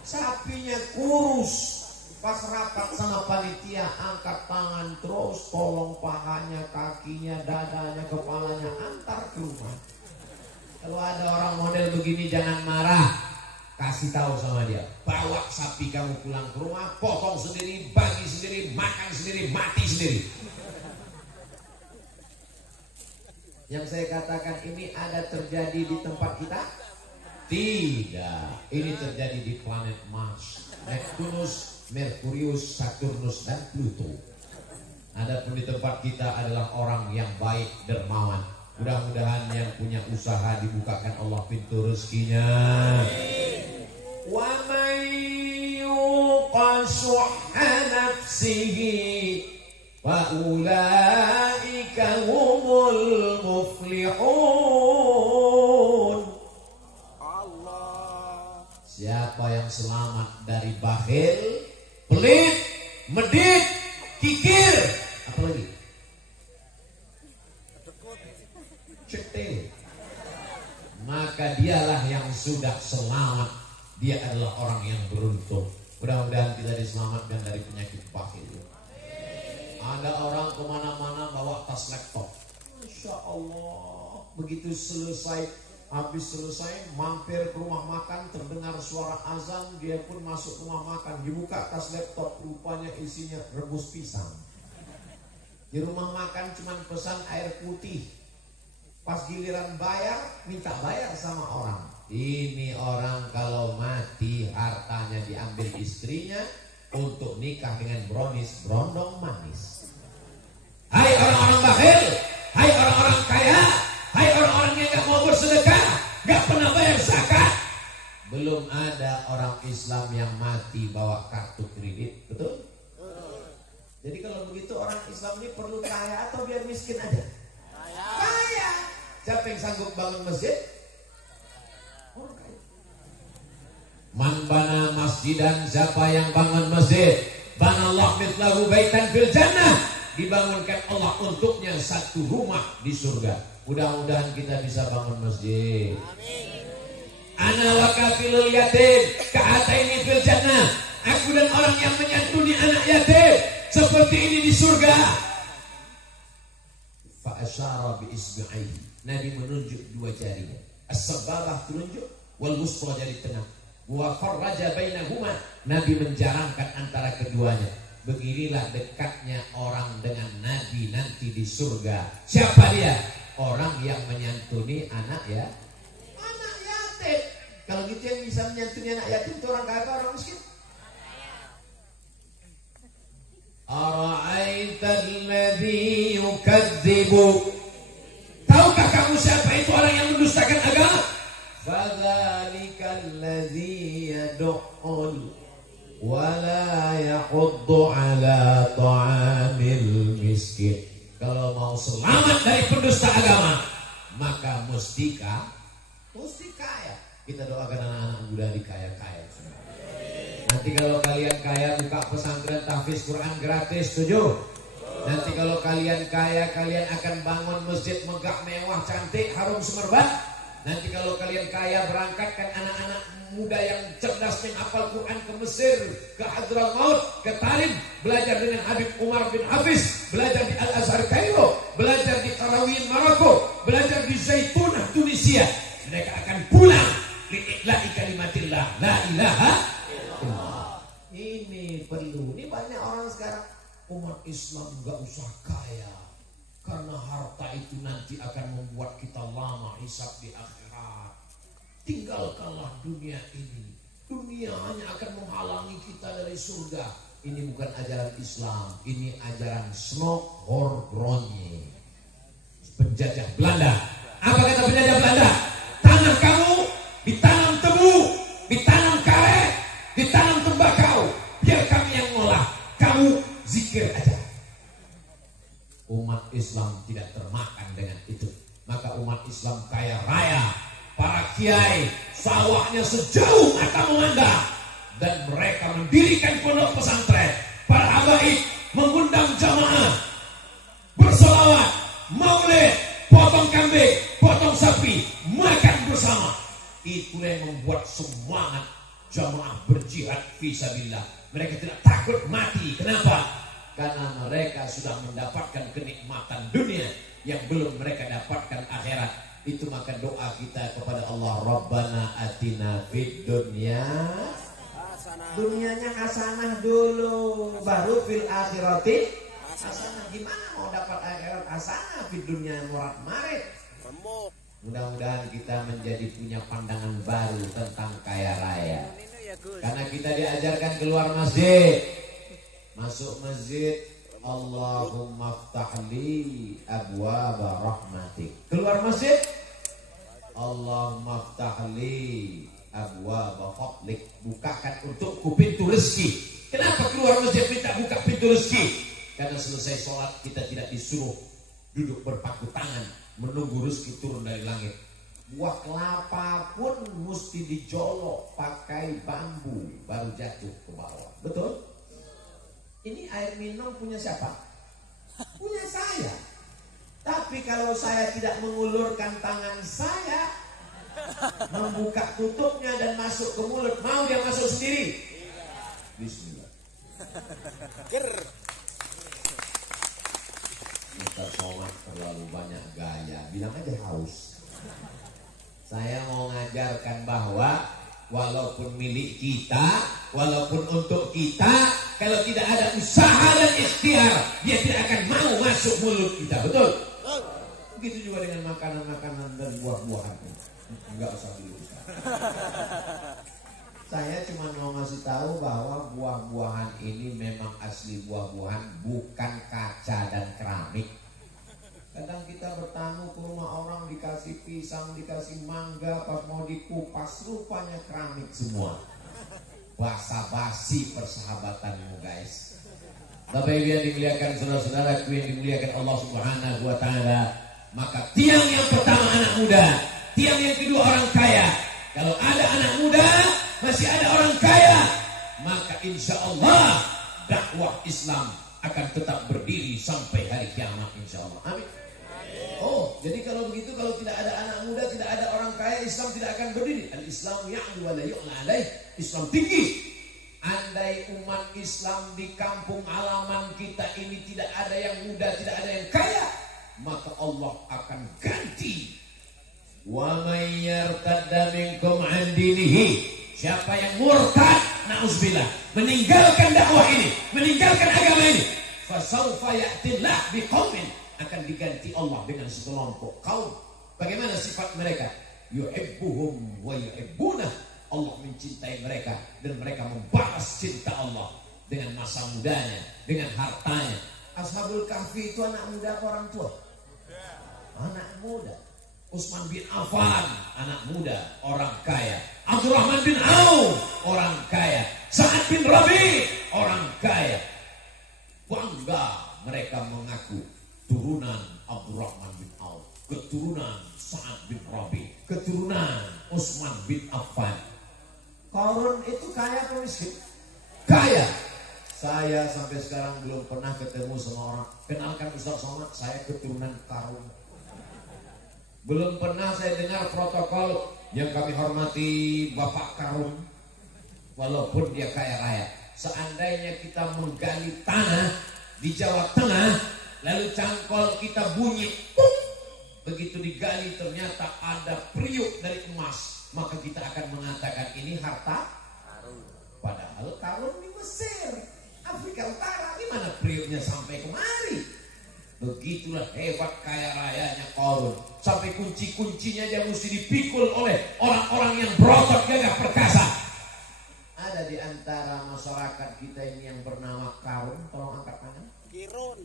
Sapinya kurus. Pas rapat sama panitia, angkat tangan terus, tolong pahanya, kakinya, dadanya, kepalanya, antar ke rumah. Kalau ada orang model begini jangan marah. Kasih tahu sama dia, bawa sapi kamu pulang ke rumah, potong sendiri, bagi sendiri, makan sendiri, mati sendiri. Yang saya katakan ini ada terjadi di tempat kita? Tidak, ini terjadi di planet Mars, Neptunus, Merkurius, Saturnus, dan Pluto. Adapun di tempat kita adalah orang yang baik, dermawan. Mudah-mudahan yang punya usaha dibukakan Allah pintu rezekinya. Wa may yuqa shuhha nafsihi fa ulaika humul muflihun. Siapa yang selamat dari bakhil, pelit, medit, kikir, apa lagi? Cetil. Maka dialah yang sudah selamat. Dia adalah orang yang beruntung. Mudah-mudahan kita diselamatkan dari penyakit bakhil. Ada orang kemana-mana bawa tas laptop. Masya Allah. Begitu habis selesai mampir ke rumah makan, terdengar suara azan, dia pun masuk rumah makan, dibuka tas laptop, rupanya isinya rebus pisang. Di rumah makan cuma pesan air putih, pas giliran bayar minta bayar sama orang. Ini orang kalau mati hartanya diambil istrinya untuk nikah dengan brownies brondong manis. Hai orang-orang bakhil, hai orang-orang kaya, hai orang-orang yang gak mau bersedekah, gak pernah bayar zakat. Belum ada orang Islam yang mati bawa kartu kredit, betul? Jadi kalau begitu orang Islam ini perlu kaya atau biar miskin aja? Kaya. Siapa yang sanggup bangun masjid? Orang kaya. Man bana masjidan, siapa yang bangun masjid? Banallah mithlahu baitan fil jannah. Dibangunkan Allah untuknya satu rumah di surga. Mudah-mudahan kita bisa bangun masjid. Amin. Ana wa kafilul yatim ka'ataini fil jannah. Aku dan orang yang menyantuni anak yatim seperti ini di surga. Fa asyara bi isbi'aihi. Nabi menunjuk dua jarinya. As-sababah telunjuk, wal wusra jari tengah. Wa farraja bainahuma. Nabi menjarangkan antara keduanya. Beginilah dekatnya orang dengan Nabi nanti di surga. Siapa dia? Orang yang menyantuni anak yatim. Kalau gitu yang bisa menyantuni anak yatim itu orang kaya apa orang miskin? Ara'aital ladzi yukadzibu. Tahukah kamu siapa itu orang yang mendustakan agama? Fadzalikal ladzi yad'ul wala yahuddu ala ta'amil miskin. Kalau mau selamat dari pendusta agama, maka mesti kaya. Kita doakan anak-anak muda di kaya-kaya. Nanti kalau kalian kaya buka pesantren tahfiz Quran gratis, setuju? Nanti kalau kalian kaya, kalian akan bangun masjid megah mewah cantik harum semerbak. Nanti kalau kalian kaya berangkatkan anak-anak muda yang cerdas menghafal Quran ke Mesir, ke Hadramaut, ke Tarim, belajar dengan Habib Umar bin Hafiz, belajar di Al-Azhar Kairo, belajar di Qarawiyyin Maroko, belajar di Zaitunah Tunisia. Mereka akan pulang li'ila'i kalimatillah la ilaha illallah. Ini perlu. Ini banyak orang sekarang umat Islam gak usah kaya, karena harta itu nanti akan membuat kita lama hisab di akhirat. Tinggalkanlah dunia ini. Dunia hanya akan menghalangi kita dari surga. Ini bukan ajaran Islam. Ini ajaran Snokhorgronje, penjajah Belanda. Apa kata penjajah Belanda? Tanah kamu ditanam tebu, ditanam karet, ditanam tembakau. Biar kami yang ngolah. Kamu zikir aja. Umat Islam tidak termakan dengan itu. Maka umat Islam kaya raya. Para kiai sawahnya sejauh mata memandang, dan mereka mendirikan pondok pesantren. Para habaib mengundang jamaah bersolawat, maulid, potong kambing, potong sapi, makan bersama. Itulah yang membuat semangat jamaah berjihad fisabilillah. Mereka tidak takut mati. Kenapa? Karena mereka sudah mendapatkan kenikmatan dunia yang belum mereka dapatkan akhirat. Itu maka doa kita kepada Allah, Rabbana atina fid dunya hasanah. Dunianya hasanah dulu, baru fil akhirati hasanah. Gimana mau dapat akhirat hasanah? Fid dunya murad marid. Mudah-mudahan kita menjadi punya pandangan baru tentang kaya raya. Karena kita diajarkan keluar masjid, masuk masjid, Allahumma ftahli abwaba rahmatik. Keluar masjid, Allahumma ftahli abwaba fadlik. Bukakan untukku pintu rezeki. Kenapa keluar masjid minta buka pintu rezeki? Karena selesai sholat kita tidak disuruh duduk berpaku tangan menunggu rezeki turun dari langit. Buah kelapa pun mesti dijolok pakai bambu baru jatuh ke bawah. Betul? Ini air minum punya siapa? Punya saya. Tapi kalau saya tidak mengulurkan tangan saya, membuka tutupnya dan masuk ke mulut, mau dia masuk sendiri? Bismillah. Minta sholat terlalu banyak gaya, bilang aja haus. Saya mau ngajarkan bahwa walaupun milik kita, walaupun untuk kita, kalau tidak ada usaha dan ikhtiar, dia tidak akan mau masuk mulut kita. Betul? Begitu juga dengan makanan-makanan dan buah-buahan. Enggak usah dulu. Saya cuma mau ngasih tahu bahwa buah-buahan ini memang asli buah-buahan, bukan kaca dan keramik. Kadang kita bertamu ke rumah orang, dikasih pisang, dikasih mangga, pas mau dikupas rupanya keramik semua. Basa-basi persahabatanmu guys. Bapak Ibu yang dimuliakan, saudara-saudaraku yang dimuliakan Allah Subhanahu wa taala, maka tiang yang pertama anak muda, tiang yang kedua orang kaya. Kalau ada anak muda, masih ada orang kaya, maka insya Allah dakwah Islam akan tetap berdiri sampai hari kiamat insya Allah. Amin. Oh, jadi kalau begitu, kalau tidak ada anak muda, tidak ada orang kaya, Islam tidak akan berdiri. Al-Islam ya'lu wa la yu'la alaih. Islam tinggi. Andai umat Islam di kampung halaman kita ini tidak ada yang muda, tidak ada yang kaya, maka Allah akan ganti. Wa may yartadda minkum 'an dinihi. Siapa yang murtad, na'udzubillah, meninggalkan dakwah ini, meninggalkan agama ini, fasawfa ya'tillah biqaumin, akan diganti Allah dengan sekelompok kaum. Bagaimana sifat mereka? Yuhibbuhum wa yuhibbunah. Allah mencintai mereka dan mereka membalas cinta Allah dengan masa mudanya, dengan hartanya. Ashabul Kahfi itu anak muda apa orang tua? Anak muda. Utsman bin Affan, anak muda, orang kaya. Abdurrahman bin Auf, orang kaya. Sa'ad bin Rabi, orang kaya. Bangga mereka mengaku turunan Abdurrahman bin Auf, keturunan Sa'ad bin Rabi, keturunan Utsman bin Affan. Qarun itu kaya atau miskin? Kaya. Saya sampai sekarang belum pernah ketemu sama orang. Kenalkan Ustaz Somad, saya keturunan Qarun. Belum pernah saya dengar protokol yang kami hormati Bapak Qarun, walaupun dia kaya raya. Seandainya kita menggali tanah di Jawa Tengah, lalu cangkol kita bunyi, begitu digali ternyata ada priuk dari emas, maka kita akan mengatakan ini harta karun. Padahal karun di Mesir, Afrika Utara, di mana priuknya sampai kemari? Begitulah hebat kaya rayanya Qarun. Sampai kunci-kuncinya dia mesti dipikul oleh orang-orang yang berotot gagah perkasa. Ada di antara masyarakat kita ini yang bernama Qarun, tolong angkat tangan. Kirun.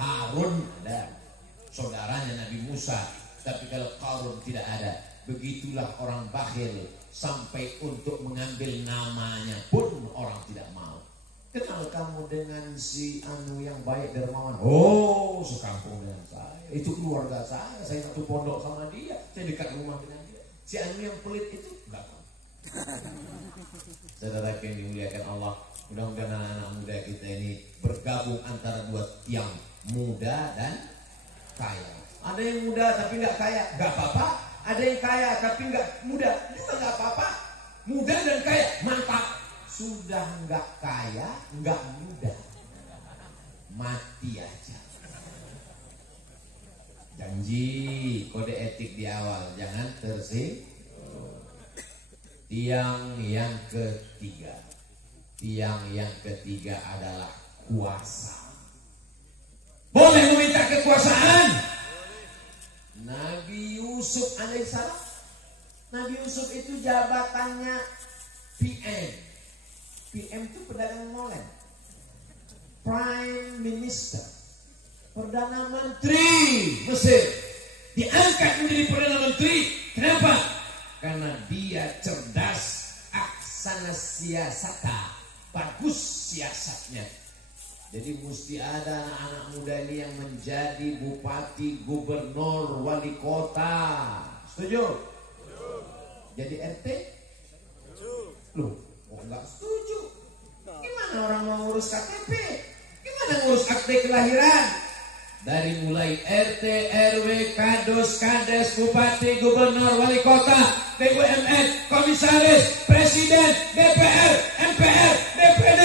Harun ada, saudaranya Nabi Musa. Tapi kalau Qarun tidak ada. Begitulah orang bakhil, sampai untuk mengambil namanya pun orang tidak mau. Kenal kamu dengan si anu yang baik dermawan? Oh, sekampung dengan saya. Itu keluarga saya satu pondok sama dia, saya dekat rumah dengan dia. Si anu yang pelit itu enggak tahu. Saudara yang dimuliakan Allah, mudah-mudahan anak-anak muda kita ini bergabung antara dua tiang, muda dan kaya. Ada yang muda tapi enggak kaya, enggak apa-apa. Ada yang kaya tapi enggak muda, juga enggak apa-apa. Muda dan kaya, mantap. Sudah enggak kaya, enggak muda, mati aja. Janji kode etik di awal, jangan tersinggung. Tiang yang ketiga, tiang yang ketiga adalah kuasa. Boleh meminta kekuasaan, Nabi Yusuf alaihissalam. Nabi Yusuf itu jabatannya PM. PM itu pedagang molen. Prime Minister, Perdana Menteri Mesir, diangkat menjadi Perdana Menteri. Kenapa? Karena dia cerdas, aksana siasata, bagus siasatnya. Jadi mesti ada anak-anak muda ini yang menjadi bupati, gubernur, wali kota. Setuju? Jadi RT? Loh, kok enggak setuju? Gimana orang mau ngurus KTP? Gimana ngurus akte kelahiran? Dari mulai RT, RW, Kadus, Kades, Bupati, Gubernur, Wali Kota, BUMN, Komisaris, Presiden, DPR, MPR, DPD.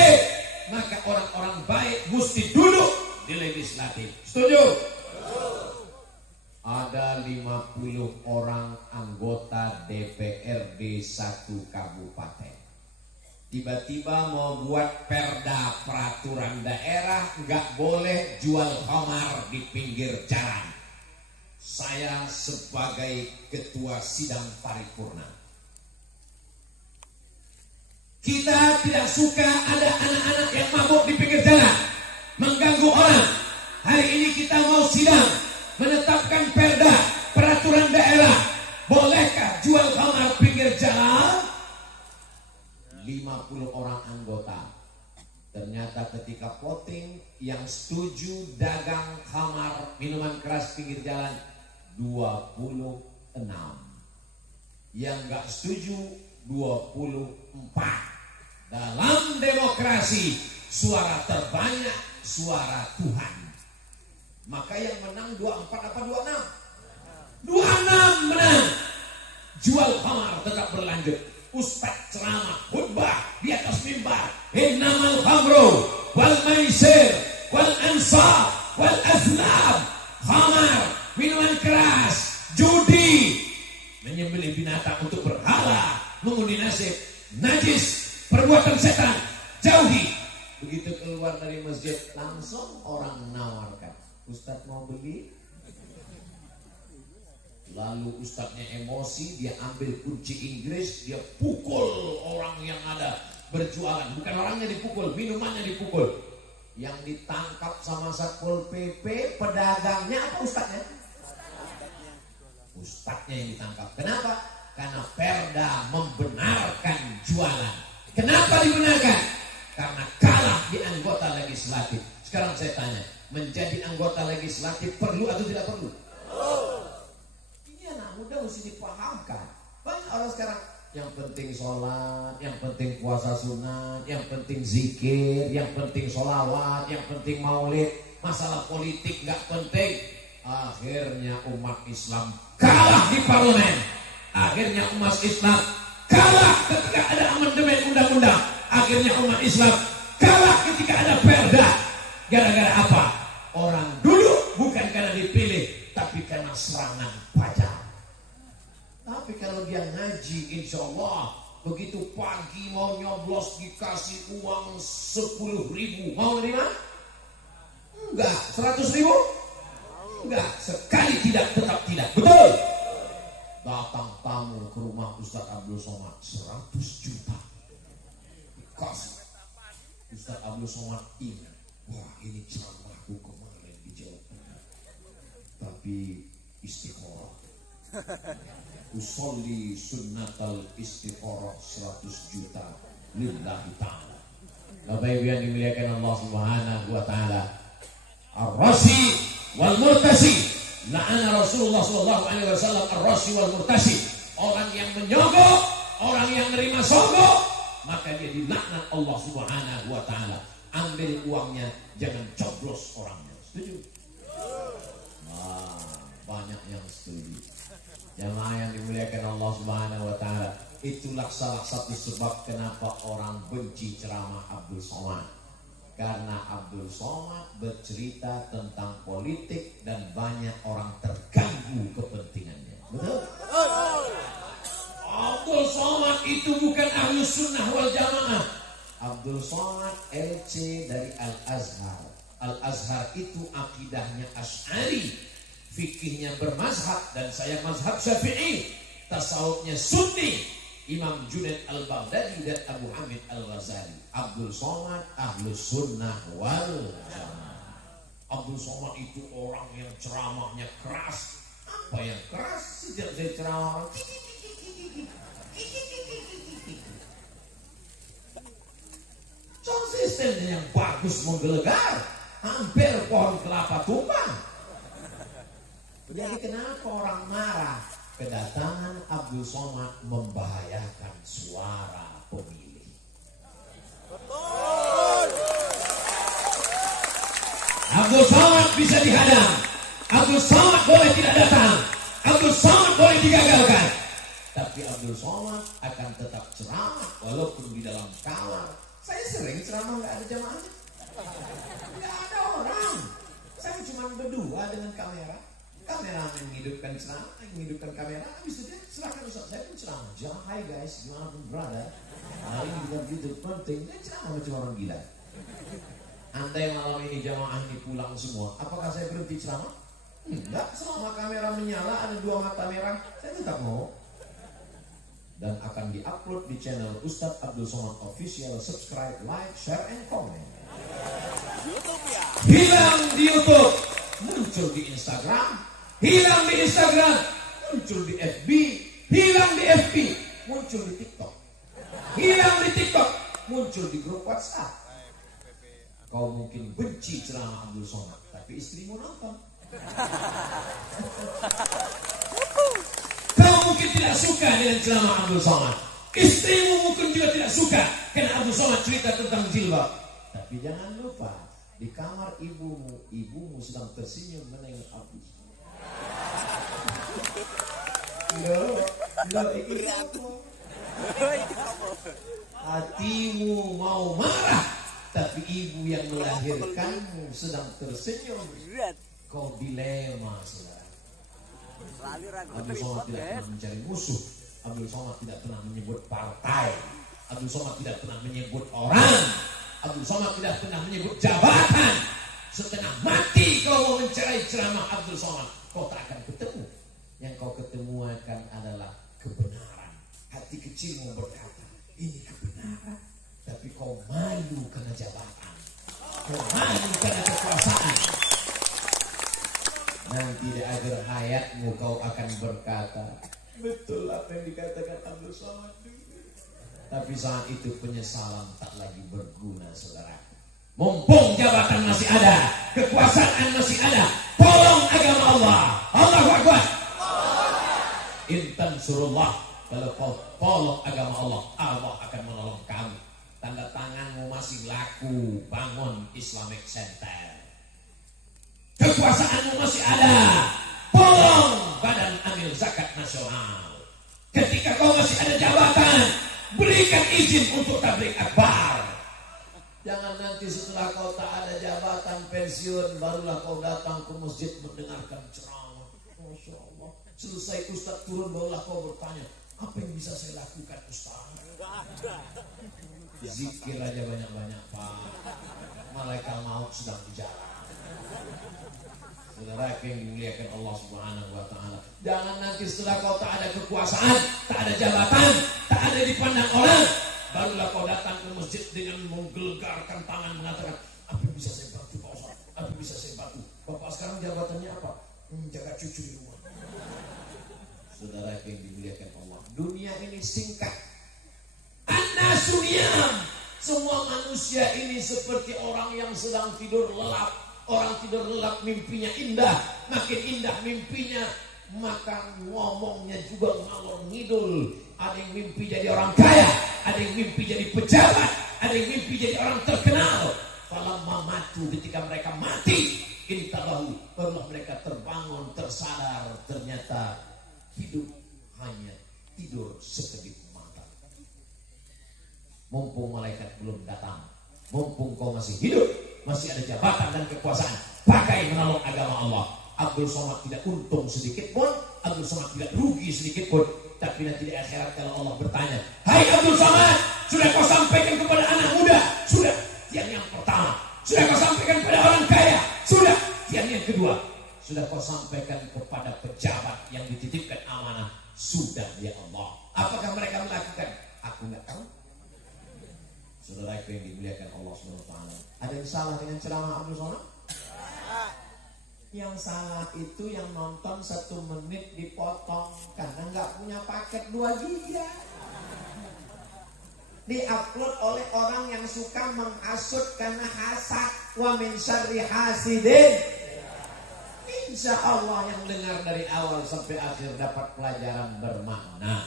Maka orang-orang baik mesti duduk di legislatif. Setuju? Ada 50 orang anggota DPRD satu kabupaten. Tiba-tiba mau buat perda peraturan daerah, nggak boleh jual khamar di pinggir jalan. Saya sebagai ketua sidang paripurna, kita tidak suka ada anak-anak yang mabuk di pinggir jalan, mengganggu orang. Hari ini kita mau sidang, menetapkan perda peraturan daerah. Bolehkah jual khamar pinggir jalan? 50 orang anggota. Ternyata ketika voting, yang setuju dagang khamar minuman keras pinggir jalan 26. Yang gak setuju 24. Dalam demokrasi, suara terbanyak suara Tuhan. Maka yang menang 24 apa 26? 26 menang. Jual khamar tetap berlanjut. Ustaz ceramah khutbah di atas mimbar, innamal khamru wal maisir wal ansab wal azlam, khamar, minuman keras, judi, menyembelih binatang untuk berhala, mengundi nasib, najis, perbuatan setan, jauhi. Begitu keluar dari masjid, langsung orang menawarkan, Ustaz mau beli? Lalu ustadznya emosi, dia ambil kunci Inggris, dia pukul orang yang ada berjualan. Bukan orangnya dipukul, minumannya dipukul. Yang ditangkap sama Satpol PP, pedagangnya apa ustadznya? Ustadznya yang ditangkap. Kenapa? Karena perda membenarkan jualan. Kenapa dibenarkan? Karena kalah di anggota legislatif. Sekarang saya tanya, menjadi anggota legislatif perlu atau tidak perlu? Anak muda mesti dipahamkan. Banyak orang sekarang yang penting sholat, yang penting puasa sunat, yang penting zikir, yang penting sholawat, yang penting maulid. Masalah politik gak penting. Akhirnya umat Islam kalah di parlemen. Akhirnya umat Islam kalah ketika ada amandemen undang-undang. Akhirnya umat Islam kalah ketika ada perda. Gara-gara apa? Orang dulu bukan karena dipilih, tapi karena serangan pajak. Tapi kalau dia ngaji, insya Allah begitu pagi mau nyoblos dikasih uang 10.000, mau nerima? Enggak. 100.000? Enggak. Sekali tidak, tetap tidak. Betul? Datang tamu ke rumah Ustaz Abdul Somad 100 juta dikasih. Ustaz Abdul Somad ingat, wah ini ceramahku kemarin di Jawa Tengah, tapi istiqoroh. Usolli sunnatal istiqoroh 100 juta lillahi ta'ala. Bapak Ibu yang dimuliakan Allah Subhanahu wa ta'ala, ar-rasi wal murtasi, la'ana Rasulullah sallallahu alaihi wasallam ar-rasi wal murtasi. Orang yang menyogok, orang yang menerima sogok, maka dia dilaknat Allah Subhanahu wa ta'ala. Ambil uangnya, jangan coblos orangnya. Setuju? Nah, banyak yang setuju. Jamaah yang dimuliakan Allah Subhanahu wa ta'ala, itulah salah satu sebab kenapa orang benci ceramah Abdul Somad. Karena Abdul Somad bercerita tentang politik dan banyak orang terganggu kepentingannya. Betul? Abdul Somad itu bukan ahlu sunnah wal jamaah. Abdul Somad LC dari Al-Azhar. Al-Azhar itu akidahnya Asy'ari. fikihnya bermazhab dan saya mazhab Syafi'i, tasawufnya Sunni, Imam Junaid Al-Baghdadi dan Abu Hamid Al-Ghazali. Abdul Somad Ahlus Sunnah wal Jamaah. Abdul Somad itu orang yang ceramahnya keras. Apa yang keras? Sejak saya ceramah konsistennya yang bagus menggelegar, hampir pohon kelapa tumbang. Jadi kenapa orang marah? Kedatangan Abdul Somad membahayakan suara pemilih. Betul. Abdul Somad bisa dihadang, Abdul Somad boleh tidak datang, Abdul Somad boleh digagalkan, tapi Abdul Somad akan tetap ceramah walaupun di dalam kamar. Saya sering ceramah nggak ada jamaahnya, nggak ada orang. Saya cuma berdua dengan kamera. Kamera yang menghidupkan ceramah, yang menghidupkan kamera. Habis itu dia serahkan Ustaz, saya pun ceramah. Jangan, hai guys, gimana pun berada. Hari ini kita begitu penting. Dia ceramah macam orang gila. Andai malam ini jamaah ini pulang semua, apakah saya berhenti ceramah? Enggak, selama kamera menyala ada 2 mata merah, saya tetap mau. Dan akan diupload di channel Ustadz Abdul Somad Official. Subscribe, like, share, and comment. Hilang di YouTube, muncul di Instagram. Hilang di Instagram, muncul di FB. Hilang di FB, muncul di TikTok. Hilang di TikTok, muncul di grup WhatsApp. Kau mungkin benci ceramah Abdul Somad, tapi istrimu nonton. Kau mungkin tidak suka dengan ceramah Abdul Somad, istrimu mungkin juga tidak suka karena Abdul Somad cerita tentang jilbab. Tapi jangan lupa, di kamar ibumu sedang tersenyum menengok Abdul Somad. Hatimu mau marah, tapi ibu yang melahirkanmu sedang tersenyum. Kau dilema, saudara. Abdul Somad tidak pernah mencari musuh. Abdul Somad tidak pernah menyebut partai. Abdul Somad tidak pernah menyebut orang. Abdul Somad tidak pernah menyebut jabatan. Setengah mati kau mau mencari ceramah Abdul Somad, kau tak akan ketemu. Yang kau ketemu akan adalah kebenaran. Hati kecilmu berkata, ini kebenaran. Tapi kau malu karena jabatan. Kau malu karena kekuasaan. Nanti di akhir hayatmu kau akan berkata, betul apa yang dikatakan Abdul Somad. Tapi saat itu penyesalan tak lagi berguna, saudara. Mumpung jabatan masih ada, kekuasaan masih ada, tolong agama Allah. Allahu Akbar. Intan surullah, kalau kau tolong agama Allah, Allah akan menolong kamu. Tanda tanganmu masih laku, bangun Islamic Center. Kekuasaanmu masih ada, tolong Badan Amil Zakat Nasional. Ketika kau masih ada jabatan, berikan izin untuk tabligh akbar. Jangan nanti setelah kau tak ada jabatan, pensiun, barulah kau datang ke masjid mendengarkan ceramah. Masya Allah. Selesai Ustaz turun, barulah kau bertanya, apa yang bisa saya lakukan Ustaz? Zikir aja banyak-banyak Pak. Malaikat maut sedang di jalan. Saudara yang dimuliakan Allah Subhanahu wa Ta'ala, jangan nanti setelah kau tak ada kekuasaan, tak ada jabatan, tak ada dipandang orang, barulah kau datang ke masjid dengan menggelegarkan tangan mengatakan, apa yang bisa saya bantu Pak Ustaz? Apa yang bisa saya bantu? Bapak sekarang jabatannya apa? Menjaga cucu di rumah. Saudara yang dimuliakan Allah, dunia ini singkat. An-nasu niyam. Semua manusia ini seperti orang yang sedang tidur lelap. Orang tidur lelap mimpinya indah, makin indah mimpinya, maka ngomongnya juga ngalor ngidul. Ada yang mimpi jadi orang kaya, ada yang mimpi jadi pejabat, ada yang mimpi jadi orang terkenal. Falamma matu, ketika mereka mati, intabahu, barulah mereka terbangun, tersadar, ternyata hidup hanya tidur sekedip mata. Mumpung malaikat belum datang, mumpung kau masih hidup, masih ada jabatan dan kekuasaan, pakai menolong agama Allah. Abdul Somad tidak untung sedikit pun, Abdul Somad tidak rugi sedikit pun. Tapi nanti di akhirat kalau Allah bertanya, hai Abdul Somad, sudah kau sampaikan kepada anak muda? Sudah, yang pertama. Sudah kau sampaikan kepada orang kaya? Sudah, yang kedua. sudah kau sampaikan kepada pejabat yang dititipkan amanah? Sudah ya Allah. Apakah mereka melakukan? Aku nggak tahu. Saudara yang dimuliakan Allah SWT, ada yang salah dengan ceramah Abdul Somad? Yang salah itu yang nonton 1 menit dipotong karena nggak punya paket 2 GB. Diupload oleh orang yang suka menghasut karena hasad. Wa min syarri hasidin. Insya Allah yang dengar dari awal sampai akhir dapat pelajaran bermakna.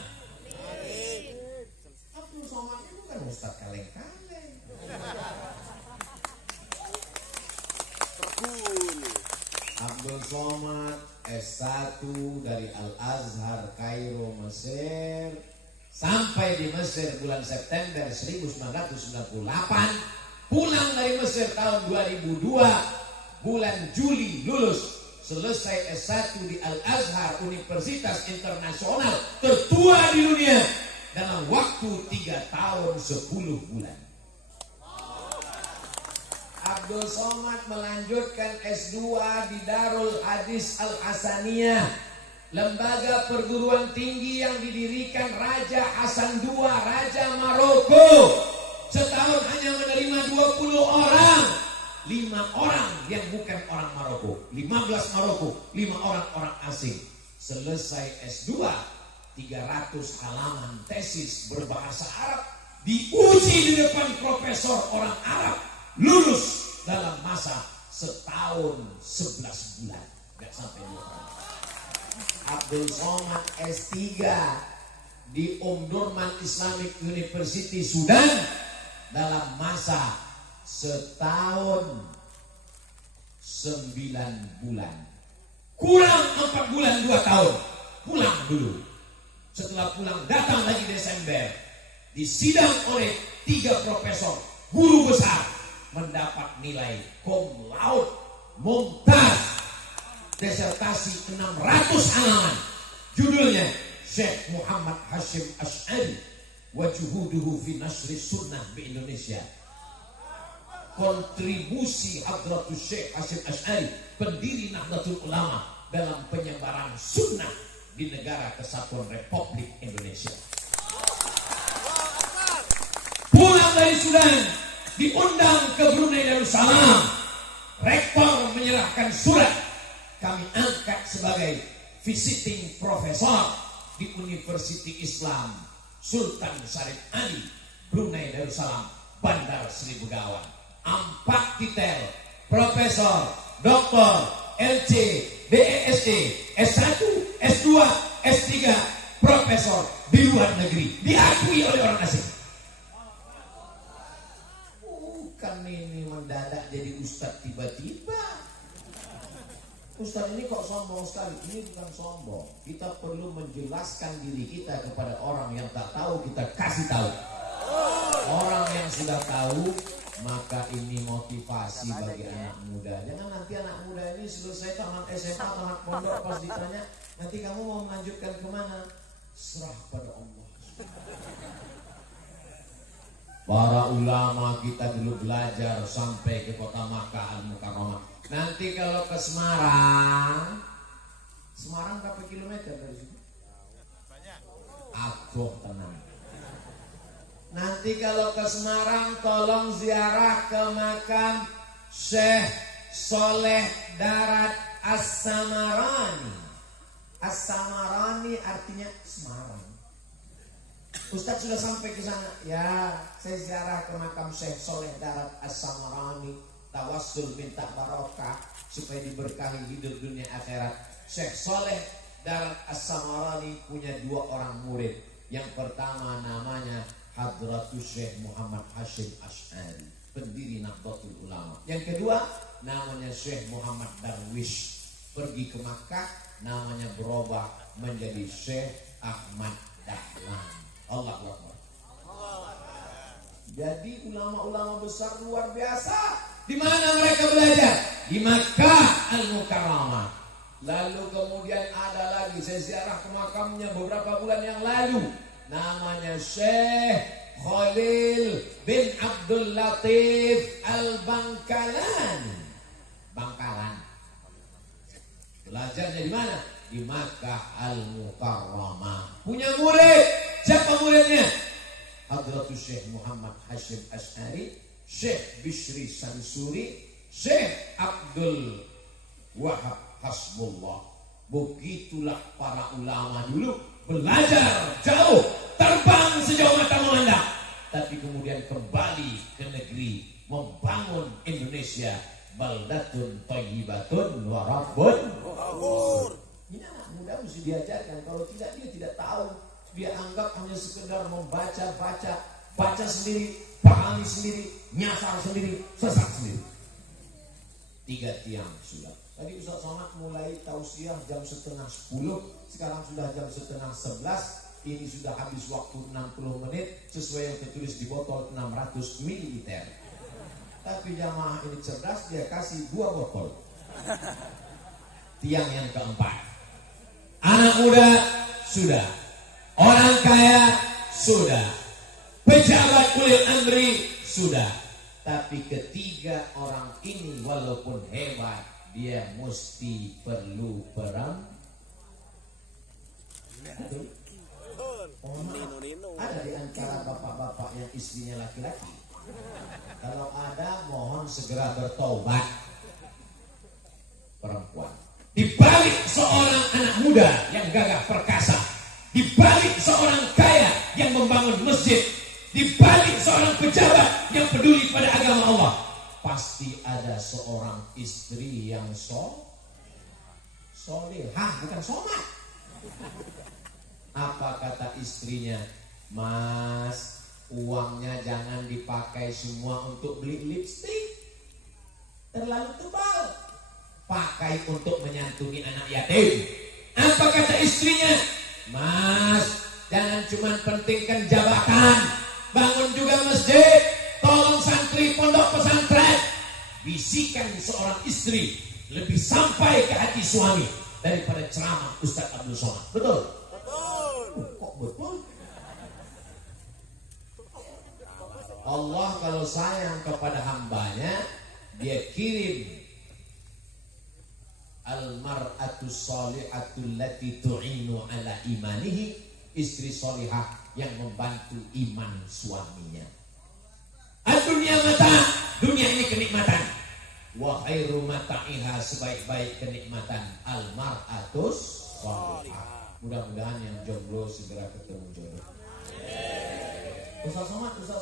Abdul Somad itu bukan Ustaz kaleng-kaleng. Abdul Somad S1 dari Al-Azhar Kairo Mesir, sampai di Mesir bulan September 1998, pulang dari Mesir tahun 2002, bulan Juli lulus, selesai S1 di Al-Azhar Universitas Internasional tertua di dunia dalam waktu 3 tahun 10 bulan. Abdul Somad melanjutkan S2 di Darul Hadis Al-Hasaniyah, lembaga perguruan tinggi yang didirikan Raja Hasan II, Raja Maroko. Setahun hanya menerima 20 orang. 5 orang yang bukan orang Maroko, 15 Maroko, 5 orang asing. Selesai S2, 300 halaman tesis berbahasa Arab, diuji di depan profesor orang Arab, lulus dalam masa setahun 11 bulan, gak sampai 2 tahun. Abdul Somad S3 di Omdurman Islamic University Sudan dalam masa setahun 9 bulan, kurang 4 bulan 2 tahun. Pulang dulu. Setelah pulang datang lagi Desember, disidang oleh 3 profesor guru besar, mendapat nilai cum laude mumtaz, disertasi 600 halaman. Judulnya Syekh Muhammad Hashim Ash'ari wa juhuduhu fi nasri sunnah di Indonesia. Kontribusi Hadratus Syekh Hashim Ash'ari, pendiri Nahdlatul Ulama, dalam penyebaran sunnah di negara Kesatuan Republik Indonesia. Pulang dari Sudan, diundang ke Brunei Darussalam. Rektor menyerahkan surat, kami angkat sebagai visiting professor di University Islam Sultan Syarif Ali, Brunei Darussalam, Bandar Sri Begawan. 4 titel, profesor, doktor, LC, DESE, S1, S2, S3, profesor di luar negeri, diakui oleh orang asing. Bukan ini mendadak jadi ustadz tiba-tiba. Ustadz ini kok sombong sekali. Ini bukan sombong. Kita perlu menjelaskan diri kita kepada orang yang tak tahu, kita kasih tahu. Orang yang sudah tahu, maka ini motivasi bagi anak muda. Jangan nanti anak muda ini selesai tamat SMA, tamat pondok, pas ditanya, nanti kamu mau melanjutkan kemana? Serah pada Allah. Para ulama kita dulu belajar sampai ke kota Makkah Al-Mukarramah. Nanti kalau ke Semarang berapa kilometer dari sini? Aduh tenang. Nanti kalau ke Semarang tolong ziarah ke makam Syekh Soleh Darat As-Samarani. As-Samarani artinya Semarang. Ustadz sudah sampai ke sana. Ya, saya ziarah ke makam Syekh Soleh Darat As-Samarani, tawassul minta barokah supaya diberkahi hidup dunia akhirat. Syekh Soleh Darat As-Samarani punya 2 orang murid. Yang pertama namanya Hadratus Syekh Muhammad Hashim Ash'ari, pendiri Nahdlatul Ulama. Yang kedua namanya Syekh Muhammad Darwish, pergi ke Makkah, namanya berubah menjadi Syekh Ahmad Dahlan. Allahu Akbar. Jadi ulama-ulama besar luar biasa. Di mana mereka belajar? Di Makkah Al-Mukarramah. Lalu kemudian ada lagi, saya ziarah ke makamnya beberapa bulan yang lalu. Namanya Syekh Khalil bin Abdul Latif Al-Bangkalani. Bangkalan. Belajarnya di mana? Di Makkah Al-Mukarramah. Punya murid. Siapa muridnya? Hadratus Syekh Muhammad Hashim Asy'ari, Syekh Bishri Sansuri, Syekh Abdul Wahab Hasbullah. Begitulah para ulama dulu belajar jauh, terbang sejauh mata memandang, tapi kemudian kembali ke negeri membangun Indonesia. Baldatun thayyibatun wa rabbun ghafur. Ini anak muda mesti diajarkan. Kalau tidak, dia tidak tahu. Dia anggap hanya sekedar baca sendiri, pahami sendiri, nyasar sendiri, sesat sendiri. 3 tiang sudah. Tadi Ustaz Somad mulai tausiah jam 9:30, sekarang sudah jam 10:30. Ini sudah habis waktu 60 menit sesuai yang tertulis di botol 600 ml. Tapi jamaah ini cerdas, dia kasih 2 botol. Tiang yang keempat. Anak muda sudah, orang kaya sudah, pejabat ulil amri sudah. Tapi ketiga orang ini walaupun hebat, dia mesti perlu ada di antara bapak-bapak yang istrinya laki-laki. Kalau ada, mohon segera bertaubat. Perempuan. Di balik seorang anak muda yang gagah perkasa, di balik seorang kaya yang membangun masjid, di balik seorang pejabat yang peduli pada agama Allah, pasti ada seorang istri yang solehah, bukan somat. Apa kata istrinya? Mas, uangnya jangan dipakai semua untuk beli lipstik, terlalu tebal. Pakai untuk menyantuni anak yatim. Apa kata istrinya? Mas, jangan cuma pentingkan jabatan, bangun juga masjid, tolong santri pondok pesantren. Bisikan seorang istri lebih sampai ke hati suami daripada ceramah Ustaz Abdul Somad. Betul? Betul. Kok betul? Allah kalau sayang kepada hambanya, dia kirim al-mar'atu shalihatul lati tu'inu ala imanihi, istri solihah yang membantu iman suaminya. Ad-dunya mata, dunia ini kenikmatan. Wa khairu mata'iha, sebaik-baik kenikmatan al-mar'atus shalihah. Mudah-mudahan yang jomblo segera ketemu jodoh. Ustaz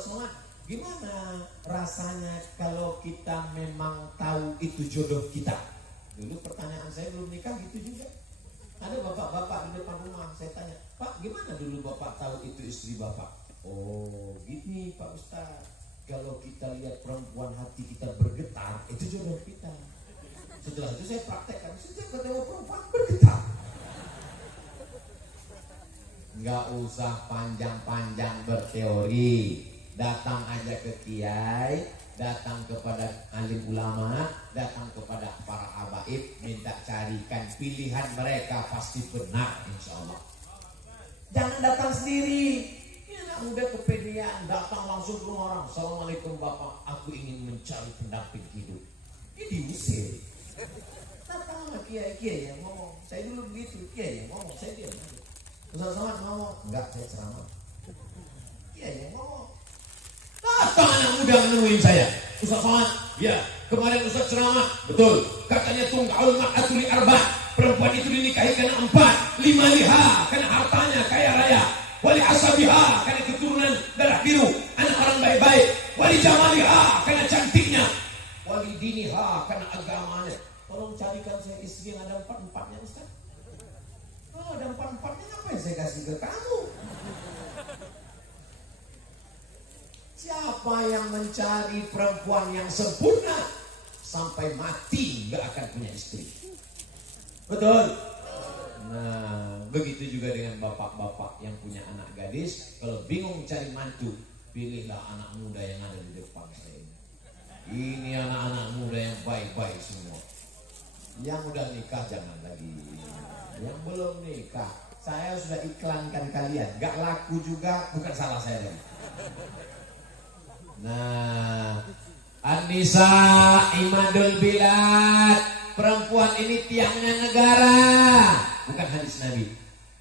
Somad, gimana rasanya kalau kita memang tahu itu jodoh kita? Dulu pertanyaan saya belum nikah gitu juga. Ada bapak-bapak di depan rumah, saya tanya, Pak, gimana dulu bapak tahu itu istri bapak? Oh, gini Pak Ustaz, kalau kita lihat perempuan hati kita bergetar, itu jodoh kita. Setelah itu saya praktekkan, setiap ketemu perempuan bergetar. Nggak usah panjang-panjang berteori, datang aja ke kiai, datang kepada alim ulama, datang kepada para habaib, minta carikan pilihan mereka, pasti benar insya Allah. Jangan datang sendiri. Ini anak muda kepedean, datang langsung ke rumah orang. Assalamualaikum Bapak, aku ingin mencari pendamping hidup. Ini diusir. Datang sama kiai yang ngomong. Saya dulu begitu, kiai yang ngomong, saya diam. Ustaz Somad ngomong, enggak, saya ceramah. Kiai yang ngomong. Datang anak muda menemuin saya. Ustaz Somad, ya, kemarin Ustaz ceramah, betul. Katanya tunggaul ma'atu li arba', perempuan itu dinikahi karena 4, 5 liha karena hartanya kaya raya, wali asabiha karena keturunan darah biru, anak orang baik-baik, wali jamaliha karena cantiknya, wali diniha karena agamanya. Tolong carikan saya istri yang ada 4-4-nya Ustaz. Kalau ada 4-4-nya ngapain saya kasih ke kamu? Siapa yang mencari perempuan yang sempurna sampai mati gak akan punya istri. Betul? Nah, begitu juga dengan bapak-bapak yang punya anak gadis. Kalau bingung cari mantu, pilihlah anak muda yang ada di depan saya ini. Ini anak-anak muda yang baik-baik semua. Yang udah nikah jangan lagi. Yang belum nikah, saya sudah iklankan kalian. Gak laku juga, bukan salah saya lagi. Nah, An-Nisa Imadul Bilad, perempuan ini tiangnya negara. Bukan hadis Nabi.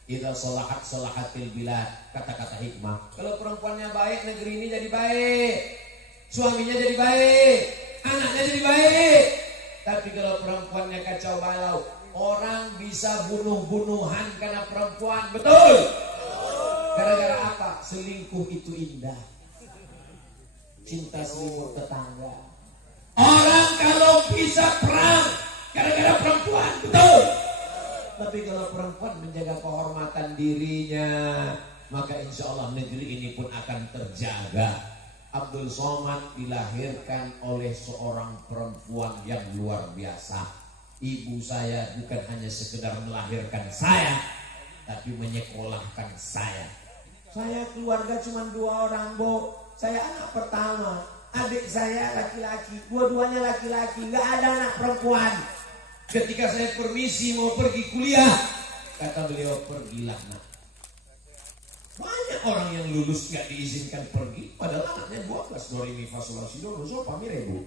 Idza salahat salahatil bilad, kata-kata hikmah. Kalau perempuannya baik, negeri ini jadi baik. Suaminya jadi baik, anaknya jadi baik. Tapi kalau perempuannya kacau balau, orang bisa bunuh-bunuhan karena perempuan. Betul? Gara-gara apa? Selingkuh itu indah. Cinta selimut tetangga. Orang kalau bisa perang gara-gara perempuan. Betul? Tapi kalau perempuan menjaga kehormatan dirinya, maka insya Allah negeri ini pun akan terjaga. Abdul Somad dilahirkan oleh seorang perempuan yang luar biasa. Ibu saya bukan hanya sekedar melahirkan saya, tapi menyekolahkan saya. Saya keluarga cuma 2 orang, Bu. Saya anak pertama. Adik saya laki-laki, dua-duanya laki-laki, nggak ada anak perempuan. Ketika saya permisi mau pergi kuliah, kata beliau, pergilah nak. Banyak orang yang lulus gak diizinkan pergi, padahal anaknya 12. Dorimi fasolah sido roso pamirebu.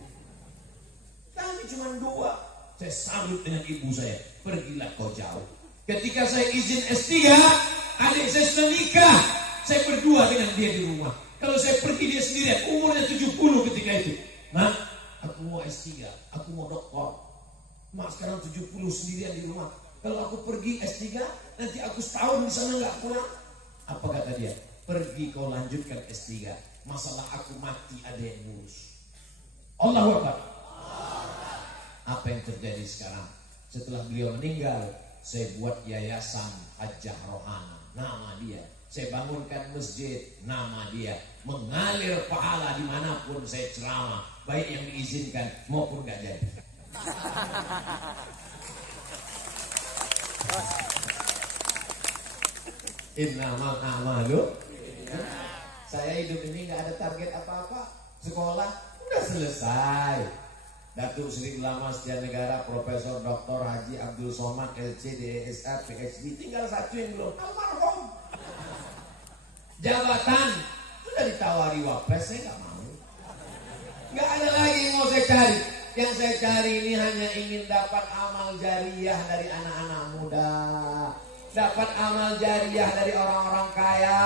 Kami cuma 2. Saya salut dengan ibu saya, pergilah kau jauh. Ketika saya izin S3, adik saya sudah nikah. Saya berdua dengan dia di rumah. Kalau saya pergi dia sendirian, umurnya 70 ketika itu. Mak, aku mau S3, aku mau doktor. Mak sekarang 70 sendirian di rumah. Kalau aku pergi S3, nanti aku setahun di sana nggak pulang. Apa kata dia? Pergi kau lanjutkan S3. Masalah aku mati ada yang ngurus. Allahu Akbar. Apa yang terjadi sekarang? Setelah beliau meninggal, saya buat yayasan Hajjah Rohana. Nama dia. Saya bangunkan masjid. Nama dia. Mengalir pahala dimanapun saya ceramah. Baik yang diizinkan maupun nggak jadi. Innamal a'malu. Saya hidup ini nggak ada target apa-apa. Sekolah udah selesai. Datuk Sri Ulama Setia Negara Profesor Dr. Haji Abdul Somad LC DSA PhD, tinggal 1 yang belum, almarhum. Jabatan sudah ditawari wapres, saya nggak mau. Nggak ada lagi yang mau saya cari. Yang saya cari ini hanya ingin dapat amal jariah dari anak-anak muda, dapat amal jariah dari orang-orang kaya,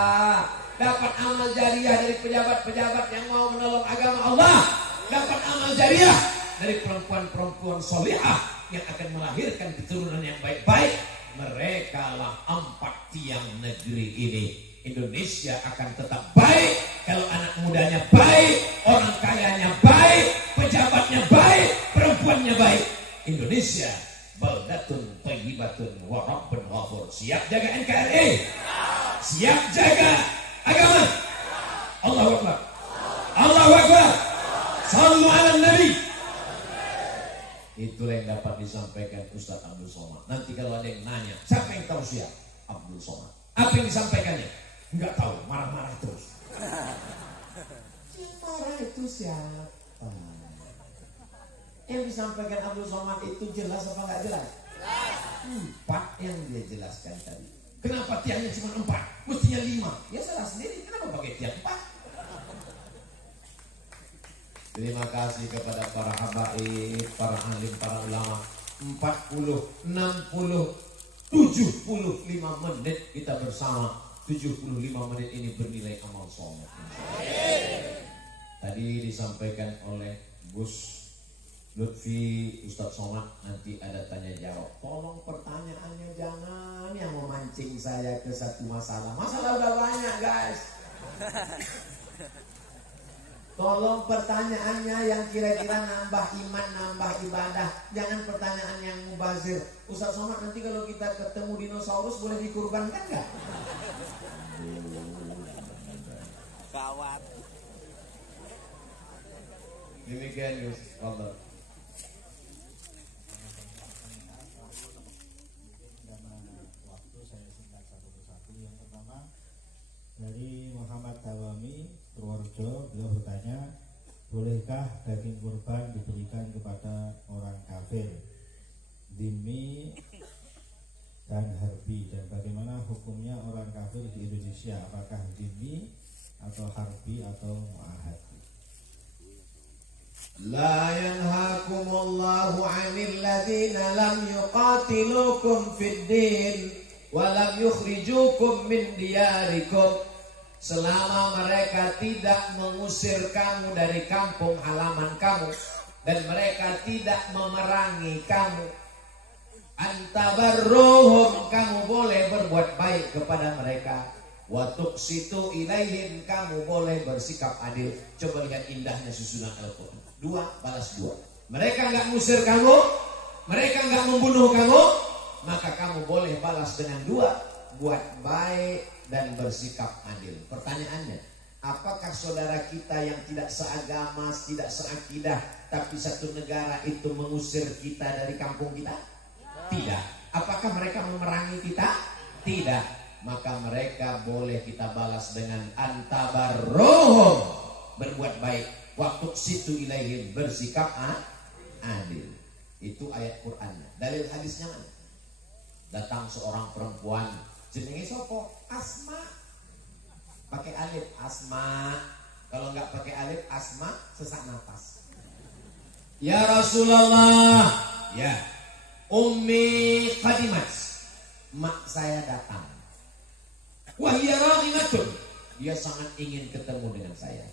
dapat amal jariah dari pejabat-pejabat yang mau menolong agama Allah, dapat amal jariah dari perempuan-perempuan solihah yang akan melahirkan keturunan yang baik-baik. Mereka lah 4 tiang negeri ini. Indonesia akan tetap baik kalau anak mudanya baik, orang kayanya baik, pejabatnya baik, perempuannya baik. Indonesia baldatun thayyibatun wa rabbun ghafur. Siap jaga NKRI? Siap jaga agama? Allahu Akbar. Allahu Akbar. Sallu ala Nabi. Itulah yang dapat disampaikan Ustaz Abdul Somad. Nanti kalau ada yang nanya, siapa yang tahu siap? Abdul Somad. Apa yang disampaikannya? Enggak tahu, marah-marah terus. Yang marah itu siapa? Yang disampaikan Abdul Somad itu jelas apa enggak jelas? 4 yang dia jelaskan tadi. Kenapa tiangnya cuma 4? Mestinya 5. Ya salah sendiri, kenapa pakai tiang 4? Terima kasih kepada para habaib, para alim, para ulama. 40, 60, 75 menit kita bersama. 75 menit ini bernilai amal soleh. Tadi disampaikan oleh Gus Lutfi, Ustadz Somad, nanti ada tanya jawab. Tolong pertanyaannya jangan yang memancing saya ke satu masalah. Masalah udah banyak guys. Tolong pertanyaannya yang kira-kira nambah iman, nambah ibadah. Jangan pertanyaan yang mubazir. Ustaz Somad, nanti kalau kita ketemu dinosaurus boleh dikurbankan nggak? Gawat. Demikian Gus. Allah. Waktu saya singkat satu persatu. Yang pertama dari Muhammad Tawami Purworejo, beliau bertanya, bolehkah daging kurban diberikan kepada orang kafir, dhimmi dan harbi, dan bagaimana hukumnya orang kafir di Indonesia, apakah dhimmi atau harbi atau muahad? La yanhakumullahu 'anil ladzina lam yuqatilukum fid din wa lam yukhrijukum min diyarikum. Selama mereka tidak mengusir kamu dari kampung halaman kamu dan mereka tidak memerangi kamu, antabarruhum, kamu boleh berbuat baik kepada mereka. Wa tuqsitu ilaihim, kamu boleh bersikap adil. Coba lihat indahnya susunan Al-Quran. 2 balas 2. Mereka enggak ngusir kamu, mereka enggak membunuh kamu, maka kamu boleh balas dengan 2, buat baik dan bersikap adil. Pertanyaannya, apakah saudara kita yang tidak seagama, tidak seakidah, tapi satu negara itu mengusir kita dari kampung kita? Tidak. Apakah mereka memerangi kita? Tidak. Maka mereka boleh kita balas dengan antabarruhum, berbuat baik. Waktu situ ilaihim, bersikap adil. Itu ayat Qur'annya. Dalil hadisnya mana? Datang seorang perempuan, jenenge sopo? Asma. Pakai alif, Asma. Kalau nggak pakai alif, Asma, sesak nafas. Ya Rasulullah, ya Ummi qadimat, mak saya datang. Wahia raghimatun, dia sangat ingin ketemu dengan saya.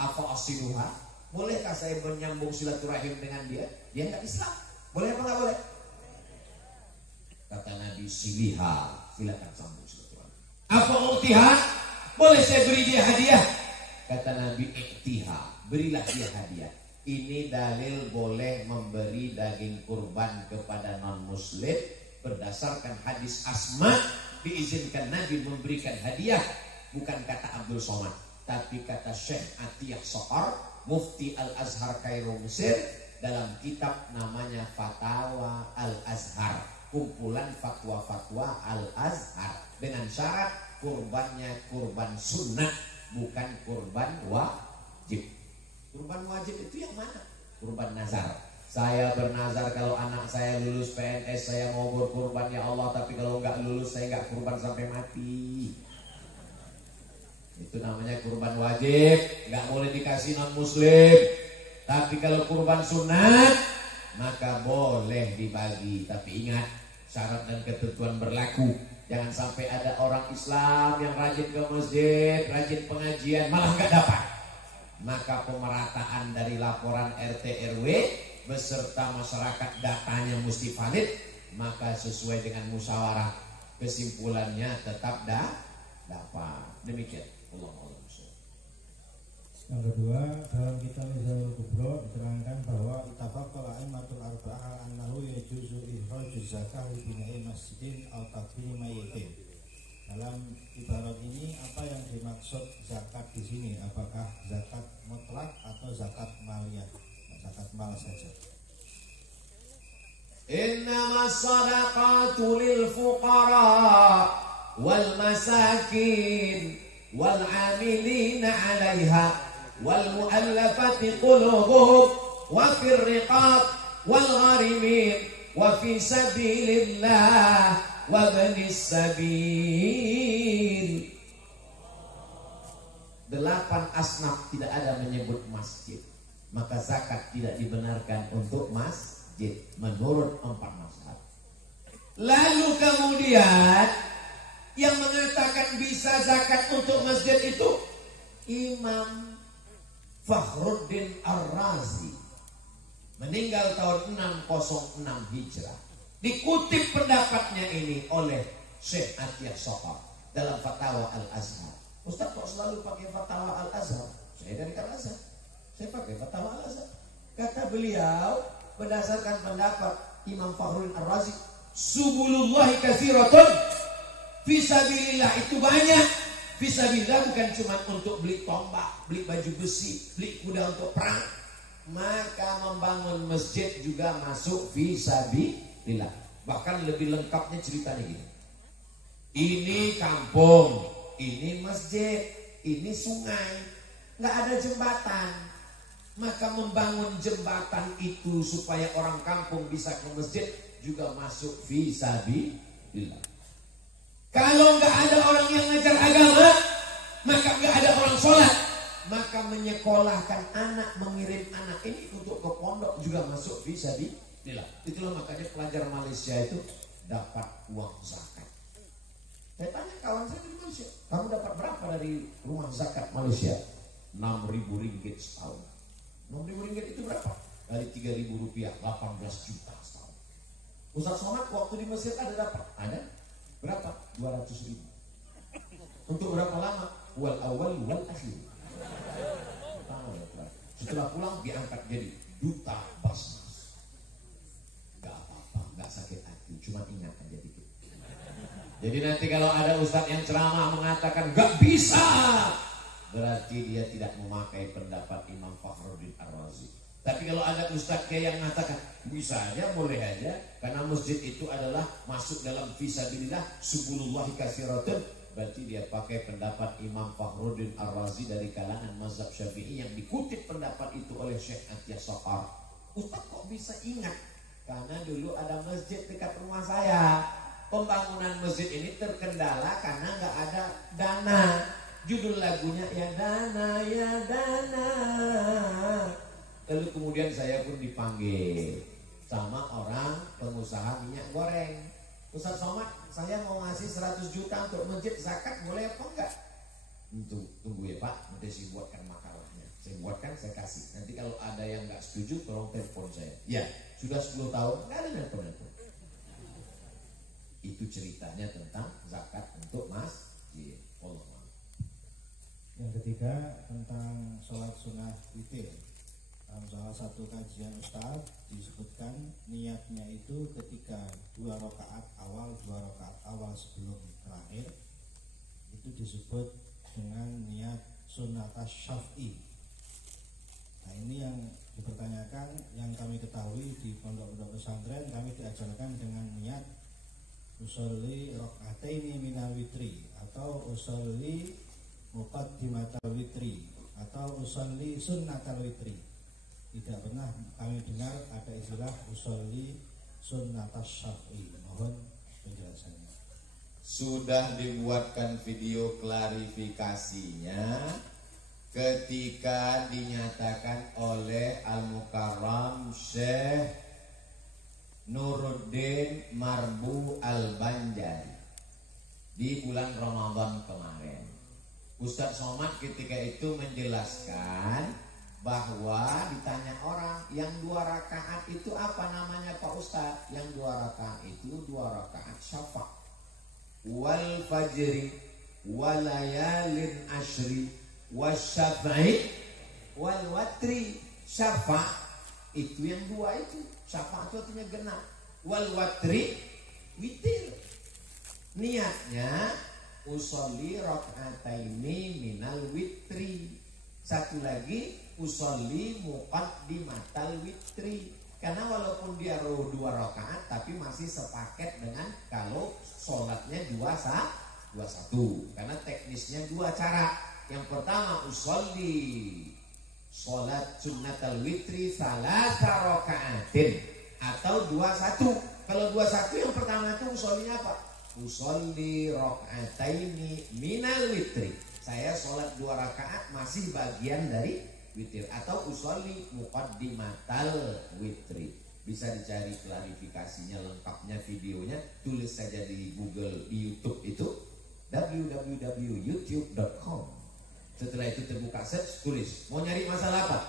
Apa asiluha? Bolehkah saya menyambung silaturahim dengan dia? Dia enggak Islam. Boleh apa enggak boleh? Kata Nabi, siliha, silakan sambung silaturahim. Apa utiha? Boleh saya beri dia hadiah? Kata Nabi, iktiha, berilah dia hadiah. Ini dalil boleh memberi daging kurban kepada non-muslim berdasarkan hadis Asma, diizinkan Nabi memberikan hadiah. Bukan kata Abdul Somad, tapi kata Syekh Atiyah So'ar, Mufti Al-Azhar Kairo Mesir, dalam kitab namanya Fatawa Al-Azhar, kumpulan fatwa-fatwa Al-Azhar, dengan syarat kurbannya kurban sunnah, bukan kurban wajib. Kurban wajib itu yang mana? Kurban nazar. Saya bernazar kalau anak saya lulus PNS saya mau berkurban ya Allah, tapi kalau nggak lulus saya nggak kurban sampai mati. Itu namanya kurban wajib, nggak boleh dikasih non muslim. Tapi kalau kurban sunat maka boleh dibagi. Tapi ingat, syarat dan ketentuan berlaku. Jangan sampai ada orang Islam yang rajin ke masjid, rajin pengajian, malah nggak dapat. Maka pemerataan dari laporan RT RW beserta masyarakat datanya mesti valid. Maka sesuai dengan musyawarah, kesimpulannya tetap dapat. Demikian. Yang kedua, dalam kitab Mizanul Kubro diterangkan bahwa ittafaqal a'immatul arba'ah annahu yajuzu ikhrajuz zakah li bina'i masjidin aw takfiri mayyitin. Dalam ibarat ini apa yang dimaksud zakat di sini? Apakah zakat mutlak atau zakat maliyah? Zakat mal saja. Innamas shadaqatu lil fuqara wal masakin wal 'amilina 'alaiha wal mu'allafati qulubuhum wa fir riqab wal gharimin wa fi sabilillah wa banis sabil. 8 asnaf tidak ada menyebut masjid, maka zakat tidak dibenarkan untuk masjid menurut 4 mazhab. Lalu kemudian yang mengatakan bisa zakat untuk masjid itu Imam Fakhruddin Ar-Razi, meninggal tahun 606 Hijrah. Dikutip pendapatnya ini oleh Syekh Atiyah So'ar dalam Fatawa Al-Azhar. Ustaz kok selalu pakai Fatawa Al-Azhar? Saya dari Al-Azhar, saya pakai Fatawa Al-Azhar. Kata beliau, berdasarkan pendapat Imam Fakhruddin Ar-Razi, subulullahi katsiratun, fisabilillah itu banyak. Fisabilillah bukan cuma untuk beli tombak, beli baju besi, beli kuda untuk perang. Maka membangun masjid juga masuk fisabilillah. Bahkan lebih lengkapnya ceritanya gini. Ini kampung, ini masjid, ini sungai, nggak ada jembatan. Maka membangun jembatan itu supaya orang kampung bisa ke masjid juga masuk fisabilillah. Kalau nggak ada orang yang ngajar agama, maka nggak ada orang sholat, maka maka menyekolahkan anak, mengirim anak ini untuk ke pondok juga masuk fisabilillah. Itulah makanya pelajar Malaysia itu dapat uang zakat. Saya tanya kawan saya di Malaysia, kamu dapat berapa dari rumah zakat Malaysia? 6.000 ringgit setahun. 6.000 ringgit itu berapa? Dari 3.000 rupiah, 18 juta setahun. Ustaz Somad waktu di Mesir ada dapat? Ada? Berapa? 200.000. Untuk berapa lama? Wal awal wal akhir. Setelah pulang diangkat jadi duta Basnas. Gak apa-apa, gak sakit hati, cuma ingat aja dikit. Jadi nanti kalau ada ustadz yang ceramah mengatakan gak bisa, berarti dia tidak memakai pendapat Imam Fakhruddin Ar-Razi. Tapi kalau ada ustadz yang mengatakan bisa aja, boleh aja, karena masjid itu adalah masuk dalam fisabilillah subulullahi kasiratun, berarti dia pakai pendapat Imam Fakhruddin Ar-Razi dari kalangan mazhab Syafi'i yang dikutip pendapat itu oleh Syekh Atiyah Saqar. Ustaz kok bisa ingat? Karena dulu ada masjid dekat rumah saya. Pembangunan masjid ini terkendala karena nggak ada dana. Judul lagunya ya dana, ya dana. Lalu kemudian saya pun dipanggil sama orang pengusaha minyak goreng. Ustaz Somad, saya mau ngasih 100 juta untuk masjid zakat, boleh apa enggak? Tunggu ya Pak, nanti saya buatkan makalahnya. Saya buatkan, saya kasih. Nanti kalau ada yang enggak setuju, tolong telepon saya. Ya, sudah 10 tahun, enggak ada telepon. Itu ceritanya tentang zakat untuk masjid. Allah. Yang ketiga tentang sholat sunnah witir. Dalam salah satu kajian Ustaz disebutkan niatnya itu ketika 2 rakaat awal sebelum terakhir itu disebut dengan niat sunnatas syaf'i. Nah ini yang dipertanyakan, yang kami ketahui di pondok-pondok pesantren kami diajarkan dengan niat usolli rakaataini minal witri atau usolli muqaddimatal witri atau usolli sunnatal witri. Tidak pernah kami dengar ada istilah usolli sunnatas syaf'i. Mohon penjelasannya. Sudah dibuatkan video klarifikasinya ketika dinyatakan oleh Al-Mukarram Syekh Nuruddin Marbu Al-Banjari di bulan Ramadan kemarin. Ustaz Somad ketika itu menjelaskan bahwa ditanya orang yang 2 rakaat itu apa namanya Pak Ustaz? Yang 2 rakaat itu 2 rakaat syafa' wal fajri walayalin ashri wasyaf'i wal watri. Syafa' itu yang 2 itu, syafa' itu artinya genap, wal watri witir. Niatnya usolli rakaataini minal witri. Satu lagi usolli muqaddimatal witri. Karena walaupun dia 2 rakaat tapi masih sepaket dengan kalau sholatnya 2-1. Karena teknisnya 2 cara. Yang pertama usolli sholat sunnatal witri salasa rakaatin atau 2-1. Kalau 2-1 yang pertama itu usollinya apa? Usolli rakaataini minal witri. Saya sholat 2 rakaat masih bagian dari witir, atau usolli muqaddimatal witri. Bisa dicari klarifikasinya lengkapnya videonya, tulis saja di Google, di YouTube itu www.youtube.com. Setelah itu terbuka search, tulis mau nyari masalah apa?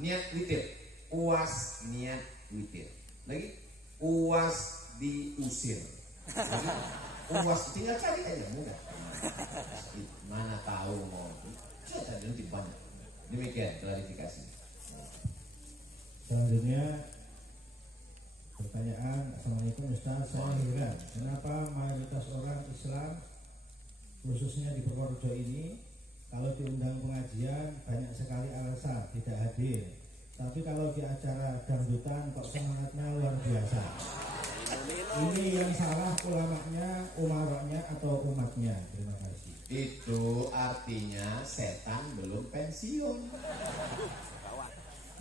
Niat witir, uas niat witir. Lagi uas diusir. Lagi uas, tinggal cari aja, mudah. Mana tahu mau saya nanti banyak. Demikian klarifikasi. Selanjutnya pertanyaan, Assalamualaikum Ustaz, saya heran kenapa mayoritas orang Islam khususnya di Purworejo ini kalau diundang pengajian banyak sekali alasan tidak hadir, tapi kalau di acara dangdutan kok semangatnya luar biasa. Ini yang salah ulamanya, umaroknya atau umatnya? Terima kasih. Itu artinya setan belum pensiun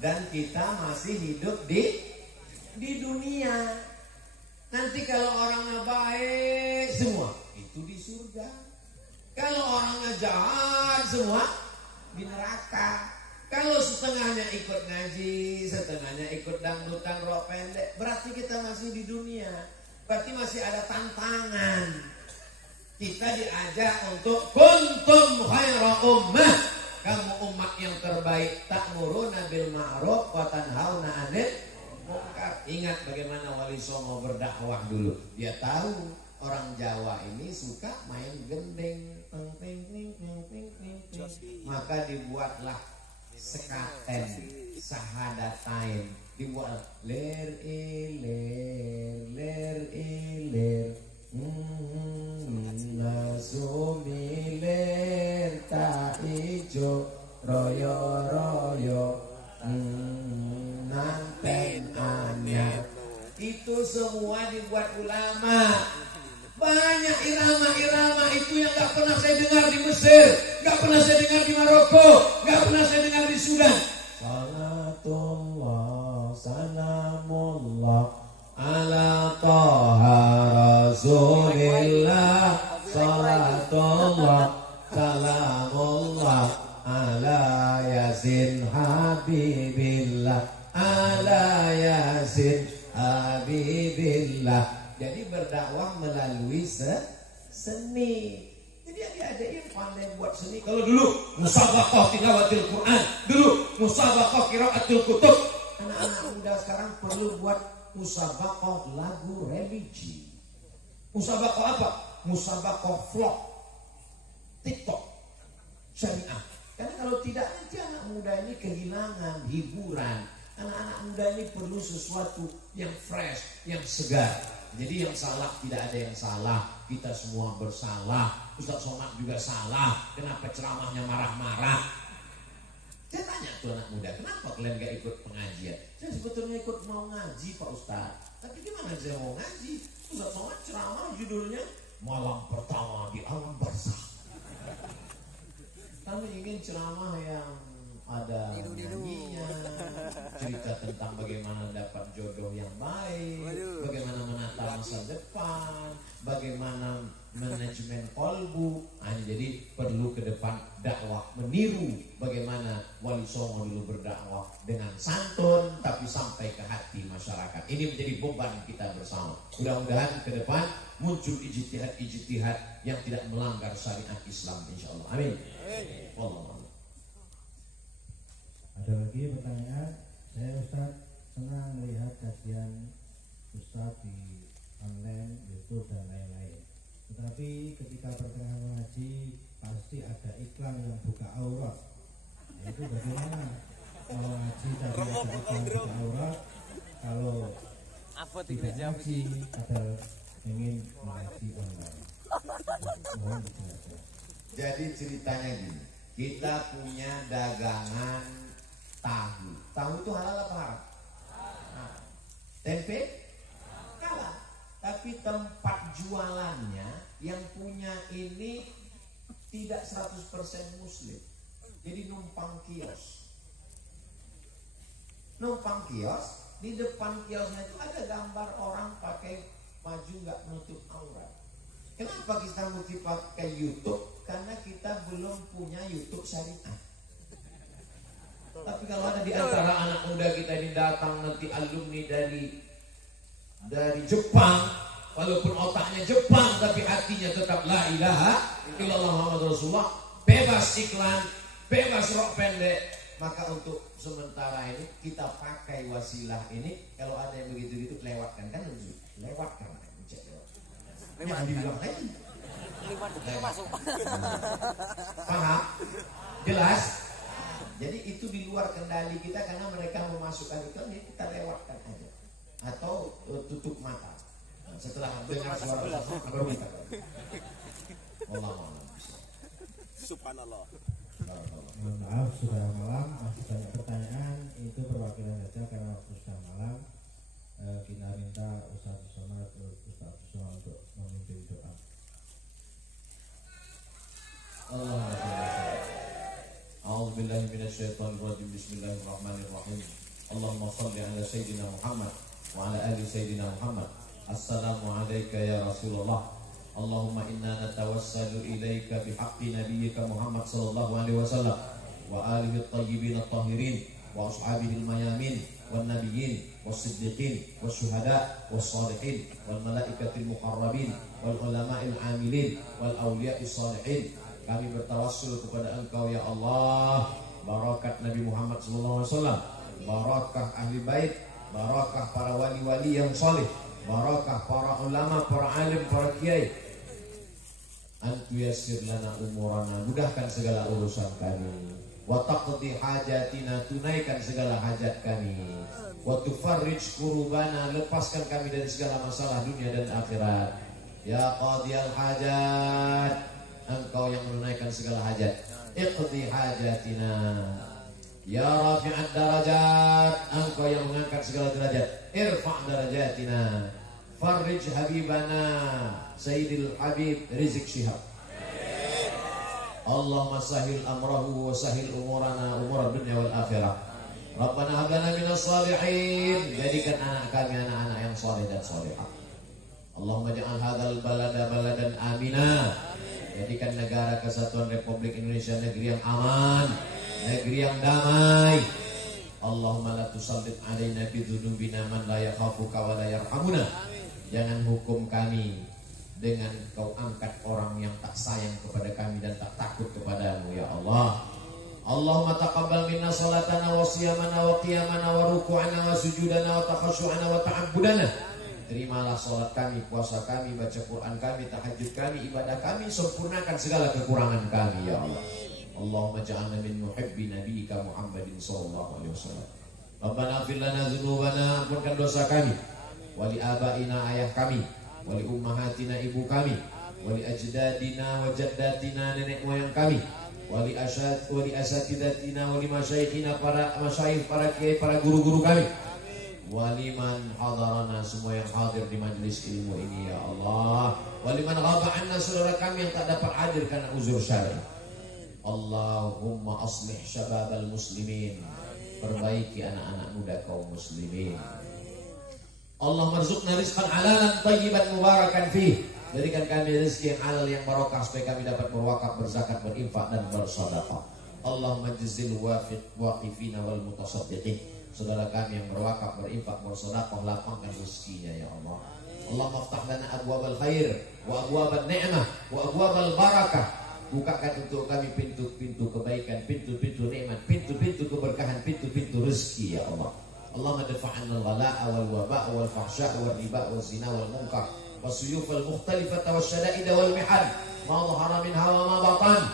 dan kita masih hidup di dunia. Nanti kalau orangnya baik semua itu di surga. Kalau orangnya jahat semua di neraka. Kalau setengahnya ikut ngaji, setengahnya ikut dangdutan rok pendek, berarti kita masih di dunia. Berarti masih ada tantangan. Kita diajak untuk kuntum khaira ummah. Kamu umat yang terbaik, ta'muruna bil ma'ruf wa tanhauna 'anil munkar. Ingat bagaimana Wali Songo berdakwah dulu. Dia tahu orang Jawa ini suka main gendeng. Maka dibuatlah sekaten sahadatain, dibuat ler nasumi ler tak ijo royo nanten anyar. Itu semua dibuat ulama. Banyak irama-irama itu yang gak pernah saya dengar di Mesir, gak pernah saya dengar di Maroko, gak pernah saya dengar di Sudan. Salatullah, salamullah ala taha rasulillah. Salatullah, salamullah ala yasin habibillah. Ala yasin habibillah. Jadi berdakwah melalui seni. Jadi adik-adik yang pandai buat seni. Kalau dulu musabaqah tilawatil Quran, dulu musabaqah qiraatul kutub. Anak-anak muda sekarang perlu buat musabaqah lagu religi. Musabaqah apa? Musabaqah vlog, TikTok, syariah. Karena kalau tidak nanti anak muda ini kehilangan hiburan. Anak-anak muda ini perlu sesuatu yang fresh, yang segar. Jadi yang salah tidak ada yang salah. Kita semua bersalah. Ustaz Somad juga salah. Kenapa ceramahnya marah-marah? Saya tanya tuh anak muda, kenapa kalian gak ikut pengajian? Saya sebetulnya ikut mau ngaji Pak Ustaz. Tapi gimana saya mau ngaji? Ustaz Somad ceramah judulnya Malam Pertama di Alam Barzakh. Kami ingin ceramah yang ada nyanyinya, cerita tentang bagaimana dapat jodoh yang baik, bagaimana menata masa depan, bagaimana manajemen kolbu. Jadi perlu ke depan dakwah meniru bagaimana Wali Songo dulu berdakwah dengan santun tapi sampai ke hati masyarakat. Ini menjadi beban kita bersama. Mudah-mudahan ke depan muncul ijtihad yang tidak melanggar syariat Islam, insyaallah. Amin. Wallah. Ada lagi pertanyaan? Saya Ustaz senang melihat kajian Ustaz di online, YouTube dan lain-lain. Tetapi ketika pertengahan mengaji pasti ada iklan yang buka aurat. Itu bagaimana mau ngaji tapi ada iklan buka aurat? Kalau tidak ngaji ada ingin mengaji online. Mohon dijelaskan. Jadi ceritanya gini, kita punya dagangan tahu. Tahu itu halal apa haram? Tempe? Halal. Tapi tempat jualannya yang punya ini tidak 100% muslim. Jadi numpang kios. Numpang kios, di depan kiosnya itu ada gambar orang pakai baju nggak menutup aurat. Kenapa kita mesti pakai YouTube? Karena kita belum punya YouTube syariah. Tapi kalau ada di antara anak muda kita ini datang nanti alumni dari Jepang, walaupun otaknya Jepang tapi hatinya tetap la ilaha illallah Muhammadur Rasulullah, bebas iklan, bebas rok pendek, maka untuk sementara ini kita pakai wasilah ini. Kalau ada yang begitu-gitu lewatkan, kan lewatkan, cek lewat. Jangan dibilang lagi. Masuk. Paham? Jelas? Jadi itu di luar kendali kita karena mereka memasukkan iklan, ya kita lewatkan aja. Atau tutup mata. Setelah dengar suara sosok baru kita. Wallahu a'lam. Subhanallah. Mohon maaf sudah malam, masih banyak pertanyaan. Itu perwakilan saja karena waktu sudah malam. Kita minta Ustaz Somad untuk memimpin doa. A'udzubillahi minasyaitonirrajim. Bismillahirrahmanirrahim. Allahumma shalli ala sayyidina Muhammad wa ala ali sayyidina Muhammad. Assalamu alayka ya Rasulullah. Allahumma inna natawassalu ilaika bihaqqi nabiyyika Muhammad sallallahu alaihi wasallam wa alihi at-tayyibin at-tahirin wa ashabihi al-mayamin wan nabiyyin was-siddiqin wasyuhada was-salihin wal malaikatil muqarrabin wal ulama'il amilin wal awliya'is salihin. Kami bertawassul kepada Engkau ya Allah, barakat Nabi Muhammad sallallahu alaihi wasallam, barakah ahli bait, barakah para wali-wali yang saleh, barakah para ulama, para alim, para kiai. Antu yassir lana umurana, mudahkan segala urusan kami. Wa taqdi hajatina, tunaikan segala hajat kami. Wa tufarrij kurubana, lepaskan kami dari segala masalah dunia dan akhirat. Ya qadiyal hajat, Engkau yang menunaikan segala hajat. Iqdi hajatina. Ya rafi'ad darajat, Engkau yang mengangkat segala derajat. Irfa' darajatina. Farrij habibana Sayyidil Habib Rizik Syihab. Allahumma sahil amrahu wa sahil umurana umur dunia wal akhirah. Rabbana hab lana minas salihin, jadikan anak kami anak-anak yang saleh dan salihah. Allahumma ja'al hadzal balada baladan amina, jadikan negara kesatuan Republik Indonesia negeri yang aman, negeri yang damai. Allahumma la tusallit alaina bi dzunubina man la yakhafuka wa la yarhamuna. Jangan hukum kami dengan Kau angkat orang yang tak sayang kepada kami dan tak takut kepadamu ya Allah. Allahumma taqabbal minna salatana wa siyamana wa qiyamana wa ruku'ana wa sujudana wa takhashu'ana wa ta'abbudana. Terimalah salat kami, puasa kami, baca Quran kami, tahajud kami, ibadah kami, sempurnakan segala kekurangan kami ya Allah. Allahumma ja'alna min muhibbi nabiyyika Muhammadin sallallahu alaihi wasallam. Rabbana ighfir lana dzunubana, ampunkan dosa kami, wali abaina ayah kami, wali ummahatina ibu kami, wali ajdadina wa jaddatina nenek moyang kami, wali asatidatina wali masyayikhina para masyayikh, para kiai, para guru-guru kami, wali man hadarana, semua yang hadir di majelis ilmu ini ya Allah, wali man ghaba anna, saudara kami yang tak dapat hadir karena uzur syar'i. Allahumma aslih syababal muslimin, perbaiki anak-anak muda kaum muslimin. Allahumma rzuqna rizqan halalan tayyiban mubarakan fih, jadikan kami rezeki yang halal yang barokah supaya kami dapat berwakaf, berzakat, berinfak dan bersedekah. Allahumma jazil waqifina wal mutasaddiqin, saudara kami yang berwakaf, berinfak, bersedekah, lapangkan rezekinya ya Allah. Allahumma aftah lana abwabal khair wa abwabal ni'mah wa abwabal barakah, bukakan untuk kami pintu-pintu kebaikan, pintu-pintu nikmat, pintu-pintu keberkahan, pintu-pintu rezeki ya Allah. Allahumma dafa'anna al-ghala'a wal waba'a wal fahsya'a wal riba wal zina wal munkar was suyuf al mukhtalifata was syada'id wal mihad ma dhahara minha wa ma batan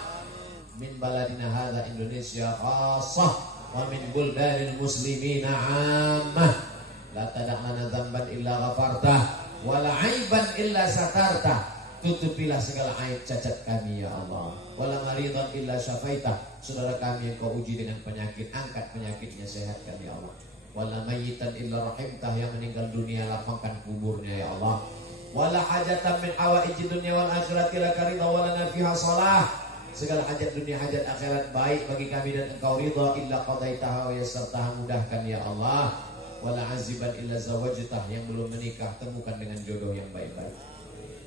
min baladina hadza Indonesia khassah wa min buldanil muslimina 'ammah. La tada'na dzamban illa ghafartah wa la 'aiban illa satartah. Tutupilah segala aib cacat kami ya Allah. Wala maridan illa syafaitah, saudara kami yang Kau uji dengan penyakit, angkat penyakitnya, sehatkan ya Allah. Wala mayyitan illa rahimtah, yang meninggal dunia lapangkan kuburnya ya Allah. Wala hajatan min hawaiji dunya wal akhirati laka ridha wa lana fiha salah, segala hajat dunia hajat akhirat baik bagi kami dan Engkau ridha, illa qadaitaha wa yassartaha, mudahkan ya Allah. Wala aziban illa zawajtah, yang belum menikah temukan dengan jodoh yang baik-baik.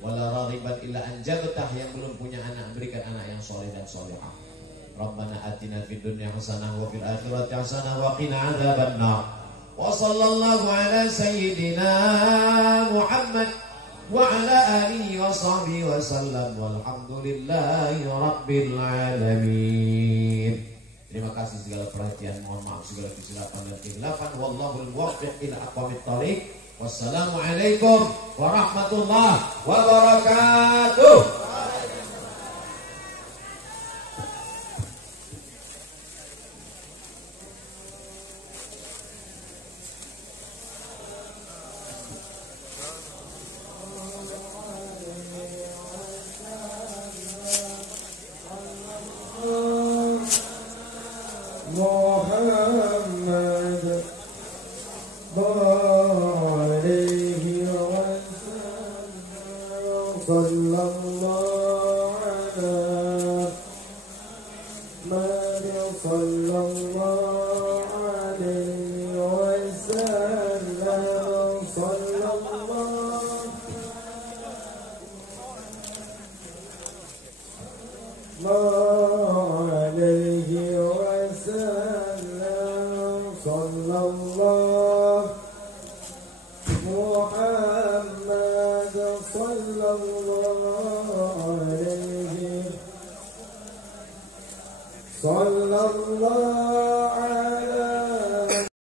Wala raghiban illa anjabtah, yang belum punya anak berikan anak yang soleh dan solehah. Rabbana atina fid dunya hasanah wa fil akhirati hasanah wa qina adzabannar. Wa sallallahu ala sayyidina Muhammad wa ala alihi wa sahbihi wa sallam, walhamdulillahi rabbil alamin. Terima kasih segala perhatian, mohon maaf segala kesilapan dan kehilafan. Wallahul muwaffiq ila aqwamit thoriq. Wassalamualaikum warahmatullahi wabarakatuh. عليه sallallahu Muhammad sallallahu alaihi sallallahu